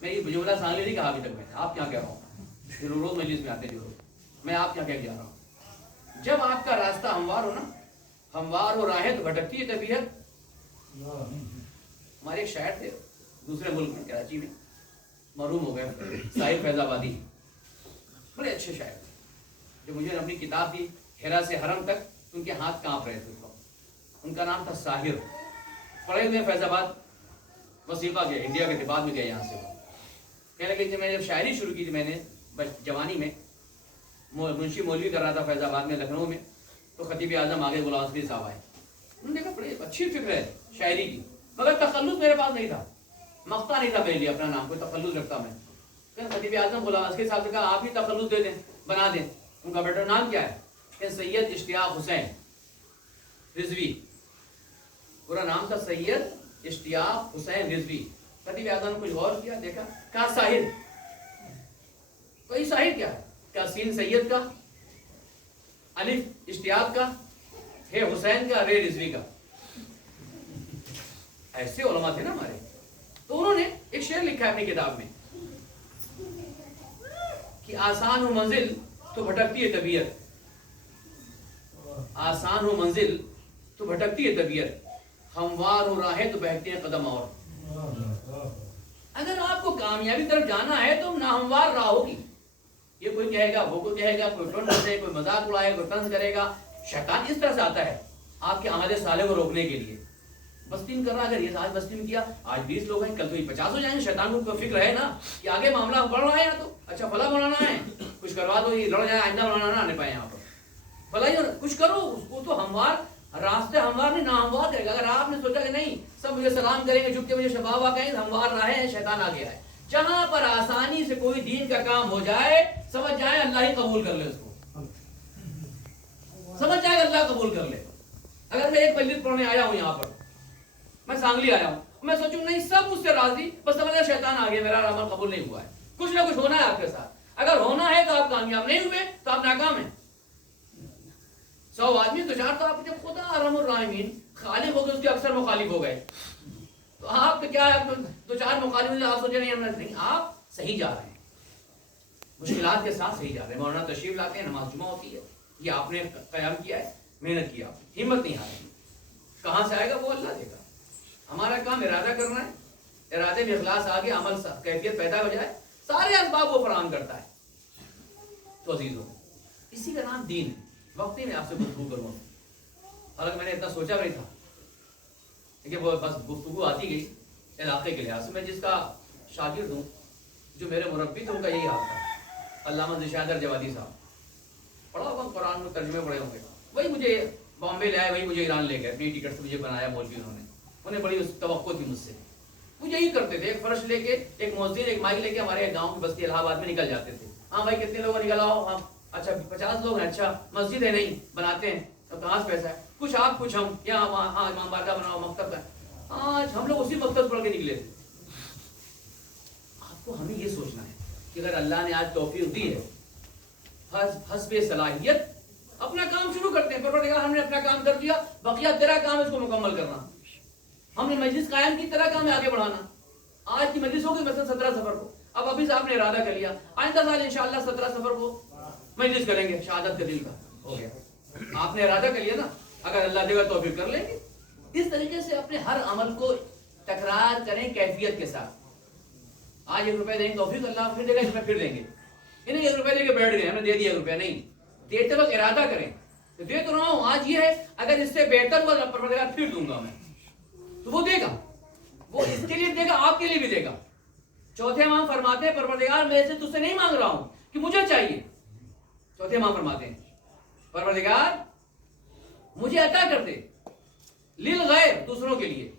میں یہ جملہ سانگلی نہیں کہا ابھی تک, میں آپ کیا کہہ رہا ہوں, روز مجلس میں آتے ہیں, میں آپ کیا کہہ جا رہا ہوں. جب آپ کا راستہ ہموار ہو نا, ہموار ہو راہیں تو بھٹکتی ہے طبیعت, ہمارے ایک شاعر تھے دوسرے ملک میں کراچی میں، معروم ہو گئے، ساحل فیض آبادی، بڑے اچھے شاعر تھے. جو مجھے نے اپنی کتاب دی ہیرا سے حرم تک، ان کے ہاتھ کانپ رہے تھے. ان کا نام تھا ساحر. پڑھے ہوئے فیض آباد، وظیفہ گئے انڈیا کے بعد میں گئے یہاں سے. کہنے لگے کہ میں نے جب شاعری شروع کی تھی میں نے جوانی میں، منشی مولوی کر رہا تھا فیض آباد میں لکھنؤ میں، تو خطیب اعظم آگے غلام حسین صاحب آئے. انہوں نے کہا بڑی اچھی فکر ہے شاعری کی، مگر تخلص میرے پاس نہیں تھا، مقتا نہیں تھا میرے لیے اپنا نام، کوئی تخلص رکھتا میں. خطیب اعظم غلام حسین صاحب نے کہا آپ ہی تخلص دے دیں، بنا دیں. ان کا بیٹا نام کیا ہے؟ کہ سید اشتیاق حسین رضوی. پورا نام تھا سید اشتیاق حسین رضوی. خطیب اعظم نے کچھ غور کیا، دیکھا، کہا ساحر. کوئی ساحر کیا ہے؟ کیا سین سید کا، الف اشتیاق کا، ہے حسین کا، رے رضوی کا. ایسے علماء تھے نا ہمارے. تو انہوں نے ایک شعر لکھا ہے اپنی کتاب میں کہ آسان ہو منزل تو بھٹکتی ہے طبیعت، آسان ہو منزل تو بھٹکتی ہے طبیعت، ہموار ہو راہیں تو بہتے ہیں قدم. اور اگر آپ کو کامیابی طرف جانا ہے تو ناہموار راہ ہوگی. یہ کوئی کہے گا، وہ کوئی کہے گا، کوئی ٹرن کرے، کوئی مذاق اڑائے، کوئی طنز کرے گا. شیطان اس طرح سے آتا ہے آپ کے عمل صالح کو روکنے کے لیے. بستیم کر رہا، اگر یہ آج بستیم کیا، آج 20 لوگ ہیں، کل تو یہ 50 ہو جائیں گے. شیطان کو فکر ہے نا کہ آگے معاملہ بڑھ رہا ہے، تو اچھا فلاں بنانا ہے، کچھ کروا دو، یہ لڑ جائے، آئندہ بنانا نہ آنے پائے یہاں پر. فلاں کچھ کرو، اس کو تو ہموار راستے ہموار نہیں ناہموار کرے گا. اگر آپ نے سوچا کہ نہیں سب مجھے سلام کریں گے، جھک کے مجھے شباب کہیں گے، ہموار راہیں ہیں، شیطان آ گیا ہے. جہاں پر آسانی سے کوئی دین کا کام ہو جائے، سمجھ جائے اللہ ہی قبول کر لے اس کو، سمجھ جائے اللہ قبول کر لے. اگر میں ایک مجلس پڑھنے آیا ہوں، یہاں پر میں سانگلی آیا ہوں، میں سوچوں نہیں سب مجھ سے راضی، بس سمجھا شیطان آ گیا، میرا عمل قبول نہیں ہوا ہے. کچھ نہ کچھ ہونا ہے آپ کے ساتھ. اگر ہونا ہے تو آپ کامیاب، نہیں ہوئے تو آپ ناکام ہیں. 100 آدمی تو چار، تو آپ جب خدا ارحم الراحمین خالق ہو گئے، اس کے اکثر مخالف ہو گئے، تو آپ کیا ہے، 2-4 مخالف آپ سوچے نہیں، آپ صحیح جا رہے ہیں، مشکلات کے ساتھ صحیح جا رہے ہیں. مولانا تشریف لاتے ہیں، نماز جمعہ ہوتی ہے، یہ آپ نے قیام کیا ہے، محنت کیا، ہمت نہیں ہاری. کہاں سے آئے گا وہ اللہ دے گا. ہمارا کام ارادہ کرنا ہے، ارادے میں اخلاص آ گیا، عمل کیفیت پیدا ہو جائے، سارے اسباب وہ فراہم کرتا ہے. تو عزیزوں، اسی کا نام دین ہے. وقت ہی میں آپ سے گفتگو کروں، حالانکہ میں نے اتنا سوچا نہیں تھا، لیکن وہ بس گفتگو آتی گئی علاقے کے لحاظ سے. میں جس کا شاگرد ہوں، جو میرے مربی تھے، ان کا یہی حال تھا. علامہ ذیشادر جوادی صاحب، پڑھا ہوگا قرآن میں، ترجمے پڑھے ہوں گے. وہی مجھے بامبے لے آئے، وہی مجھے ایران لے گئے، اپنی ٹکٹ سے مجھے بنایا مولوی. انہیں بڑی توقع تھی مجھ سے. وہ یہی کرتے تھے، ایک فرش لے کے، ایک مؤذن، ایک مائک لے کے ہمارے گاؤں کی بستی الہ آباد میں نکل جاتے تھے. ہاں بھائی کتنے لوگ نکل آؤ؟ ہاں اچھا 50 لوگ ہیں. اچھا مسجد ہے نہیں، بناتے ہیں، تو کہاں سے پیسہ ہے؟ کچھ آپ کچھ ہم، یہاں وہاں، ہاں امام بارگاہ بناؤ، مکتب ہے. آج ہم لوگ اسی مکتب پڑھ کے نکلے تھے. آپ کو ہمیں یہ سوچنا ہے کہ اگر اللہ نے آج توفیق دی ہے، حسب صلاحیت اپنا کام شروع کرتے ہیں. پروردگار ہم نے اپنا کام کر دیا، بقیہ تیرا کام ہے اس کو مکمل کرنا. ہم نے مجلس قائم کی، تیرا کام ہے آگے بڑھانا. آج کی مجلس ہوگی مثلا 17 سفر کو، اب ابھی سے آپ نے ارادہ کر لیا آئندہ سال انشاءاللہ 17 سفر کو مجلس کریں گے، شہادت کے دل کا ہو گیا. آپ نے ارادہ کر لیا نا، اگر اللہ دے گا توفیق کر لیں گے. اس طریقے سے اپنے ہر عمل کو تکرار کریں کیفیت کے ساتھ. آج 1 روپے دیں گے توفیق اللہ پھر دے گا، اس میں پھر دیں گے. انہیں 1 روپے دے کے بیٹھ گئے، ہم نے دے دیا 1 روپیہ، نہیں دیتے وقت ارادہ کریں. دے تو رہا ہوں، آج یہ ہے، اگر اس سے بہتر ہوا پروردگار پھر دوں گا میں، تو وہ دے گا. وہ اس کے لیے دے گا، آپ کے لیے بھی دے گا. چوتھے امام فرماتے ہیں پروردگار میں سے تجھ سے نہیں مانگ رہا ہوں کہ مجھے چاہیے. چوتھے امام فرماتے ہیں پروردگار مجھے عطا کر دے، للغیر دوسروں کے لیے.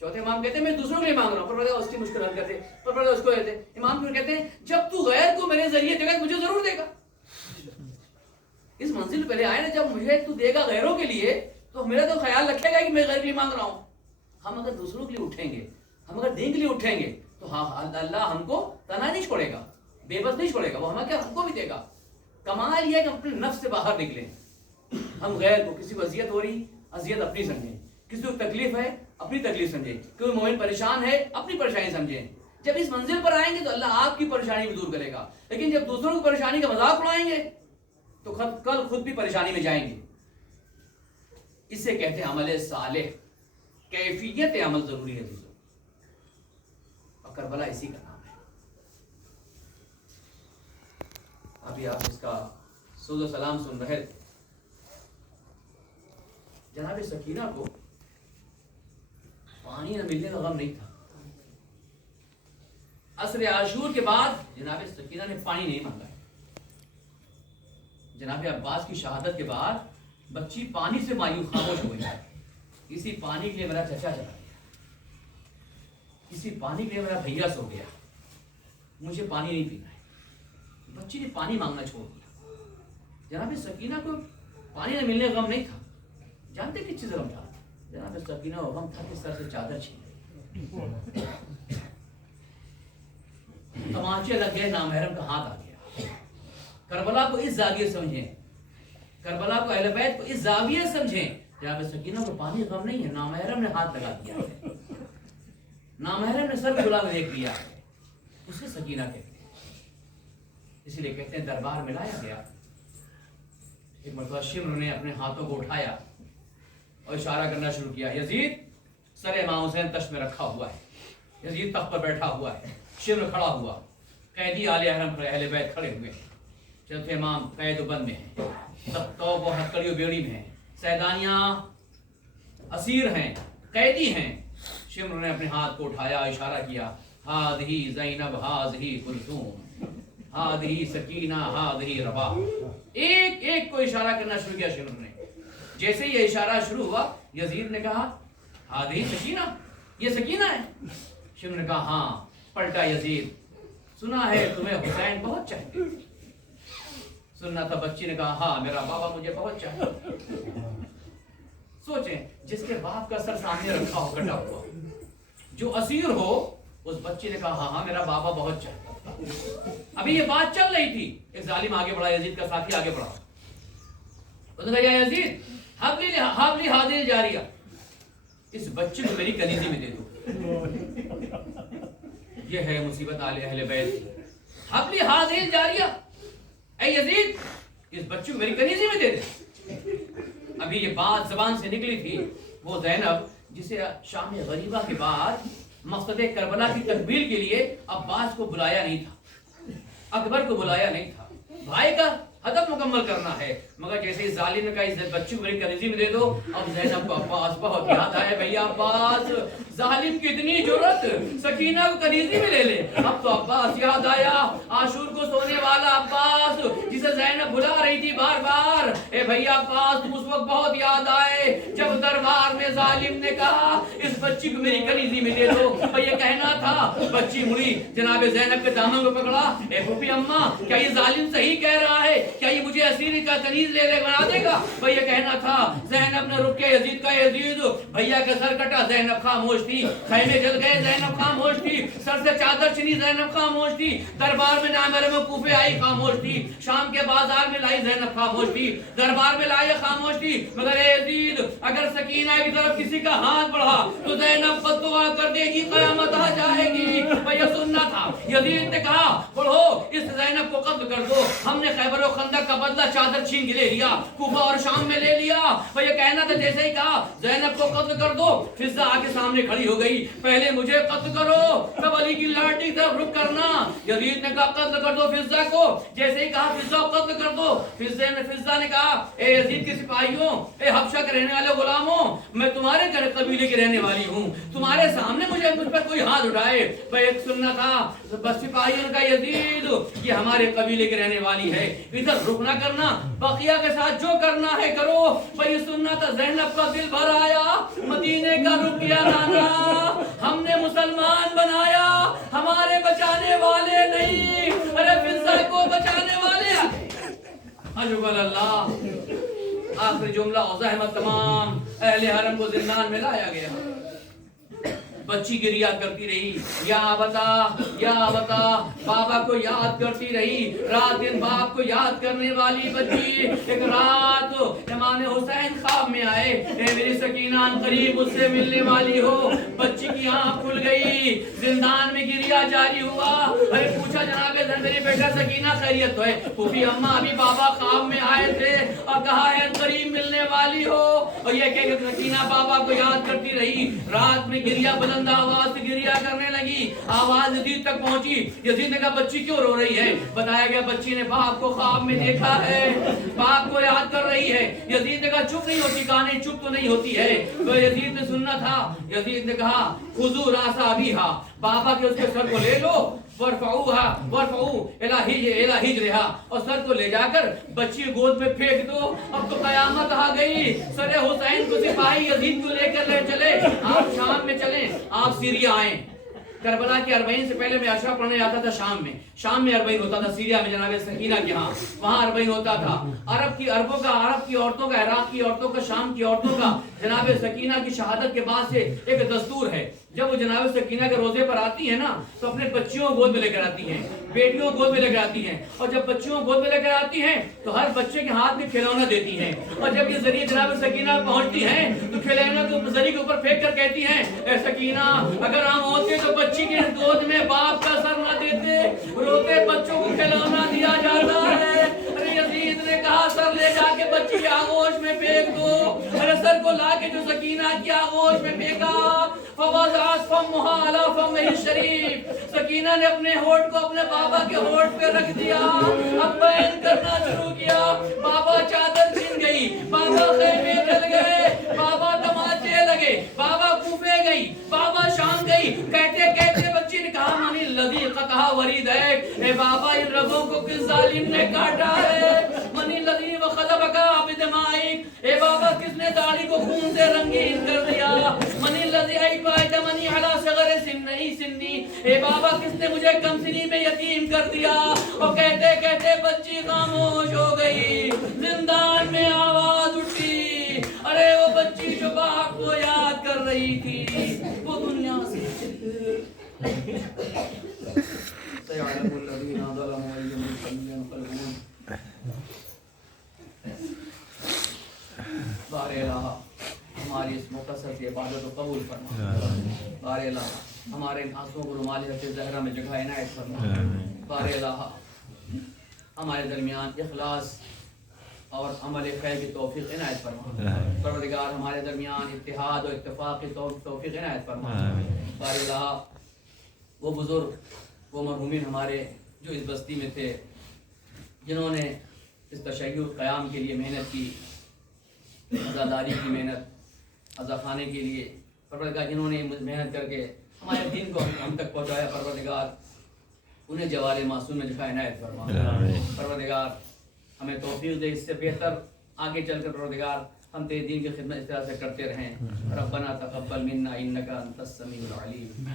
چوتھے امام کہتے ہیں میں دوسروں کے لیے مانگ رہا ہوں، پروردگار اس کی مشکل حل کر دے، پروردگار اس کو دے. امام پھر کہتے ہیں جب تو غیر کو میرے ذریعے دے گا مجھے ضرور دے گا. اس منزل پہلے آئے نا، جب مجھے تو دے گا غیروں کے لیے، تو میرا تو خیال رکھے گا کہ میں غیر کے لیے مانگ رہا ہوں. ہم اگر دوسروں کے لیے اٹھیں گے، ہم اگر دین کے لیے اٹھیں گے، تو ہاں اللہ ہم کو تنہا نہیں چھوڑے گا، بے بس نہیں چھوڑے گا. وہ ہم کو بھی دے گا. کمال یہ ہے کہ اپنے نفس سے باہر نکلیں. ہم غیر کو، کسی کو اذیت ہو رہی، اذیت اپنی سمجھیں، کسی کو تکلیف ہے اپنی تکلیف سمجھیں، کوئی مومن پریشان ہے اپنی پریشانی سمجھیں. جب اس منزل پر آئیں گے تو اللہ آپ کی پریشانی بھی دور کرے گا. لیکن جب دوسروں کی پریشانی کا مذاق اڑائیں گے تو کل خود بھی پریشانی میں جائیں گے. اس سے کہتے ہیں عمل صالح، کیفیت عمل ضروری ہے. کربلا اسی کا نام ہے. ابھی آپ اس کا سود و سلام سن رہے تھے. جناب سکینہ کو پانی نہ ملنے کا غم نہیں تھا. عصر عاشور کے بعد جناب سکینہ نے پانی نہیں مانگا. جناب عباس کی شہادت کے بعد بچی پانی سے مایوس خاموش ہو گئی. کسی پانی کے لیے میرا چچا چلا گیا, کسی پانی کے لیے میرا بھیا سو گیا, مجھے پانی نہیں پینا ہے. بچی نے پانی مانگنا چھوڑ دیا. جناب سکینہ کو پانی نہ ملنے کا غم نہیں تھا. جانتے کس چیز کا غم تھا؟ جناب سکینہ کا غم تھا کہ سر سے چادر چھین گئی. تمانچے لگ گئے, نامحرم کا ہاتھ آ گیا. کربلا کو اس زاویے سمجھیں, کربلا کو اہل بیت کو اس زاویے سمجھیں. جناب سکینہ کو پانی کا غم نہیں ہے, نامحرم نے ہاتھ لگا دیا ہے, نامحرم نے سر کھلا دیکھ لیا, اسے سکینہ کہتے ہیں. اسی لیے کہتے ہیں دربار میں لایا گیا. ایک مرتبہ شمر نے اپنے ہاتھوں کو اٹھایا اور اشارہ کرنا شروع کیا. یزید سر امام حسین تشت میں رکھا ہوا ہے, یزید تخت پر بیٹھا ہوا ہے. شمر کھڑا ہوا, قیدی آل حرم اہل بیت کھڑے ہوئے. چوتھے امام قید و بند میں ہیں, توب و ہتکڑی و بیڑی میں ہیں, سیدانیاں اسیر ہیں, قیدی ہیں. شمر نے اپنے ہاتھ کو اٹھایا, اشارہ کیا, ہادہی زینب ہادہی کلثوم ہادہی سکینہ ہادہی ربا. ایک ایک کو اشارہ کرنا شروع کیا شمر نے. جیسے یہ اشارہ شروع ہوا, یزید نے کہا ہادہی سکینہ, یہ سکینہ ہے. شمر نے کہا ہاں. پلٹا یزید, سنا ہے تمہیں حسین بہت چاہتے. سننا تھا. بچی نے کہا ہاں میرا بابا مجھے بہت چاہتے. سوچیں, جس کے باپ کا سر سامنے رکھا ہو کٹا ہوا, جو اسیر ہو, اس بچی نے کہا ہاں میرا بابا بہت چاہتا. ابھی یہ بات چل رہی تھی, ایک ظالم آگے بڑھا, یزید کا ساتھی آگے بڑھا. اس نے کہا یا یزید حبلی ہادی جاریہ, اس بچے کو میری کنیزی میں دے دو. یہ ہے مصیبت آل اہل بیت. حبلی ہادی جاریہ, اے یزید اس بچے کو میری کنیزی میں دے دے. ابھی یہ بات زبان سے نکلی تھی. وہ زینب جسے شام غریبہ کے بعد مقصد کربلا کی تکمیل کے لیے عباس کو بلایا نہیں تھا, اکبر کو بلایا نہیں تھا, بھائی کا ہدف مکمل کرنا ہے. مگر جیسے ہی ظالم نے کہا اس بچے کو میری کنیزی میں دے دو, اب زینب کو عباس بہت یاد آیا. بھیا عباس, ظالم کی اتنی جرأت, سکینہ کو کنیزی میں لے لے. اب تو عباس یاد آیا, عاشور کو سونے والا عباس جسے زینب بلا رہی تھی بار بار. اے بھیا عباس, تم اس وقت بہت یاد آئے جب دربار میں ظالم نے کہا اس بچی کو میری کنیزی میں دے دو. اور یہ کہنا تھا. بچی مڑی, جناب زینب کے دامن کو پکڑا. اے پھوپھی اماں, کیا یہ ظالم صحیح کہہ رہا ہے؟ کیا یہ مجھے اسیری کا کنیز لے بنا دے گا؟ بھئی یہ کہنا تھا. زینب نے رک کے یزید کا یزید, بھیا کا سر کٹا. زینب خاموش تھی. خیمے جل گئے, زینب خاموش تھی. سر سے چادر چھنی, زینب خاموش تھی. دربار میں نامحرم میں کوفے آئی, خاموش تھی. شام کے بازار میں لائی, زینب خاموش تھی. دربار میں لائی, خاموش تھی. مگر اے یزید, اگر سکینہ کی طرف کسی کا ہاتھ بڑھا تو زینب بددعا کر دے گی, قیامت آ جائے گی. بھئی یہ سننا تھا. یزید نے کہا بڑھو اس زینب کو قتل کر دو. ہم نے خیبر و خندق کا بدلہ چادر چھین کے لے لیا, کوفہ اور شام میں لے لیا. بھئی یہ کہنا تھا. جیسے ہی کہا زینب کو قتل کر دو, فضہ آ کے سامنے کھڑی ہو گئی. پہلے مجھے قتل کرو, تب علی کی لاٹھی کی طرف رخ کرنا. یزید نے کہا قتل کر دو فضہ کو. جیسے ہی کہا فضہ کو قتل کر دو. فضہ نے کہا اے یزید کے سپاہیوں, اے حبشہ کے رہنے والے غلاموں, میں تمہارے قبیلے کی رہنے والی ہوں. تمہارے سامنے مجھ پر کوئی ہاتھ اٹھائے. بھئی ایک سننا تھا. بس سپاہیوں کا یزید یہ ہمارے قبیلے کی رہنے والی ہے, ادھر رک نہ کرنا, بقیہ کے ساتھ جو کرنا ہے کرو. بھئی سننا تھا. زینب کا دل بھر آیا, مدینے کا رخ کیا نانا, ہم نے مسلمان بنایا, ہمارے بچانے والے نہیں. ارے فضہ کو بچانے والے عجب اللہ. آخری جملہ اور زحمت تمام, اہل حرم کو زندان میں لایا گیا. بچی گریا کرتی رہی, یا بتا, بابا کو یاد کرتی رہی. رات دن باپ کو یاد کرنے والی بچی. ایک رات امام حسین خواب میں آئے, اے میری سکینہ ان قریب مجھ سے ملنے والی ہو. بچی کی آنکھ کھل گئی, زندان میں گریا جاری ہوا. ارے پوچھا جناب میری بیٹا سکینہ خیریت تو ہے؟ پھوپھی اماں ابھی بابا خواب میں آئے تھے اور کہا ہے ان قریب ملنے والی ہو. اور یہ کہ سکینہ بابا کو یاد کرتی رہی. رات میں گریا بلند آواز سے گریا کرنے لگی. آواز یزید تک پہنچی. یزید نے کہا بچی کیوں رو رہی ہے؟ بتایا گیا بچی نے باپ کو خواب میں دیکھا ہے, باپ کو یاد کر رہی ہے. یزید نے کہا چپ نہیں ہوتی, کہا نہیں چپ تو نہیں ہوتی ہے. تو یزید نے سننا تھا. یزید نے کہا خذوا راس ابیھا, بابا کے اس کے سر کو لے لو, وارفعوا الی حجرھا, اور سر کو لے جا کر بچی گود میں پھینک دو. اب تو قیامت آ گئی. سر حسین کو سپاہی یزید کو لے کر لے چلے. آپ شام میں چلیں, آپ سیریا آئیں. کربلا کے 40 سے پہلے میں عشاء پڑھنے جاتا تھا شام میں 40 ہوتا تھا سیریا میں جناب سکینہ کے ہاں, وہاں 40 ہوتا تھا. عرب کی عورتوں کا, عراق کی عورتوں کا, شام کی عورتوں کا جناب سکینہ کی شہادت کے بعد سے ایک دستور ہے. جب وہ جناب سکینہ کے روزے پر آتی ہے نا تو اپنے بچیوں کو گود میں لے کر آتی ہیں, بیٹیوں کو گود میں لے کر آتی ہیں. اور جب بچیوں کو گود میں لے کر آتی ہیں تو ہر بچے کے ہاتھ میں کھلونا دیتی ہیں. اور جب یہ ذریعہ جناب سکینہ پہنچتی ہیں تو کھلونا کو ذریعے کے اوپر پھینک کر کہتی ہیں اے سکینہ اگر ہم ہوتے تو بچی کے گود میں باپ کا سر نہ دیتے, روتے بچوں کو کھلونا دیا جاتا ہے. ارے یزید نے کہا سر لے جا کے بچی کی آغوش میں پھینک دو. ارے سر کو لا کے جو سکینہ کی آغوش میں پھینکا, فوضعت فمها على فمه الشریف, سکینہ نے اپنے ہونٹ کو اپنے بابا کے ہونٹ پہ رکھ دیا. اب بیان کرنا شروع کیا. بابا چادر چھن گئی, بابا خیمے جل گئے, بابا تماچے لگے, بابا کوفے گئی, بابا شام گئی. کہتے کہتے بچی نے کہا من الذی قطع وریدیک, اے بابا ان رگوں کو کس ظالم نے کاٹا ہے. من الذی وخذبک بدمائک, اے بابا کس نے داڑھی کو خون سے رنگین کر دیا. من الذی ایتمنی علی صغر سنی, اے بابا کس نے مجھے کم سنی میں یتیم کر دیا. اور کہتے کہتے بچی خاموش ہو گئی. زندان میں آواز اٹھی, ارے وہ بچی جو باپ کو یاد کر رہی تھی وہ دنیا سے سيعلم الذين ظلموا أي منقلب ينقلبون. بار الہ ہماری اس مقصر کی عبادت کو قبول فرما. بار الہ ہمارے آنسوؤں کو رومال رکھے زہرا میں جگہ عنایت فرما. بار الہ ہمارے درمیان اخلاص اور عمل خیر کی توفیق عنایت فرما. پروردگار ہمارے درمیان اتحاد و اتفاق کی توفیق عنایت فرما. بار الہ وہ بزرگ, وہ مرحومین ہمارے جو اس بستی میں تھے, جنہوں نے اس تشیع قیام کے لیے محنت کی, عزاداری کی محنت, عزا خانے کے لیے پروردگار جنہوں نے محنت کر کے ہمارے دین کو ہم تک پہنچایا, پروردگار انہیں جوار معصوم میں جگہ عنایت فرما. پروردگار ہمیں توفیق دے اس سے بہتر آگے چل کر پروردگار ہم تیرے دین کی خدمت اس طرح سے کرتے رہیں. ربنا تقبل منا انک انت السمیع العلیم.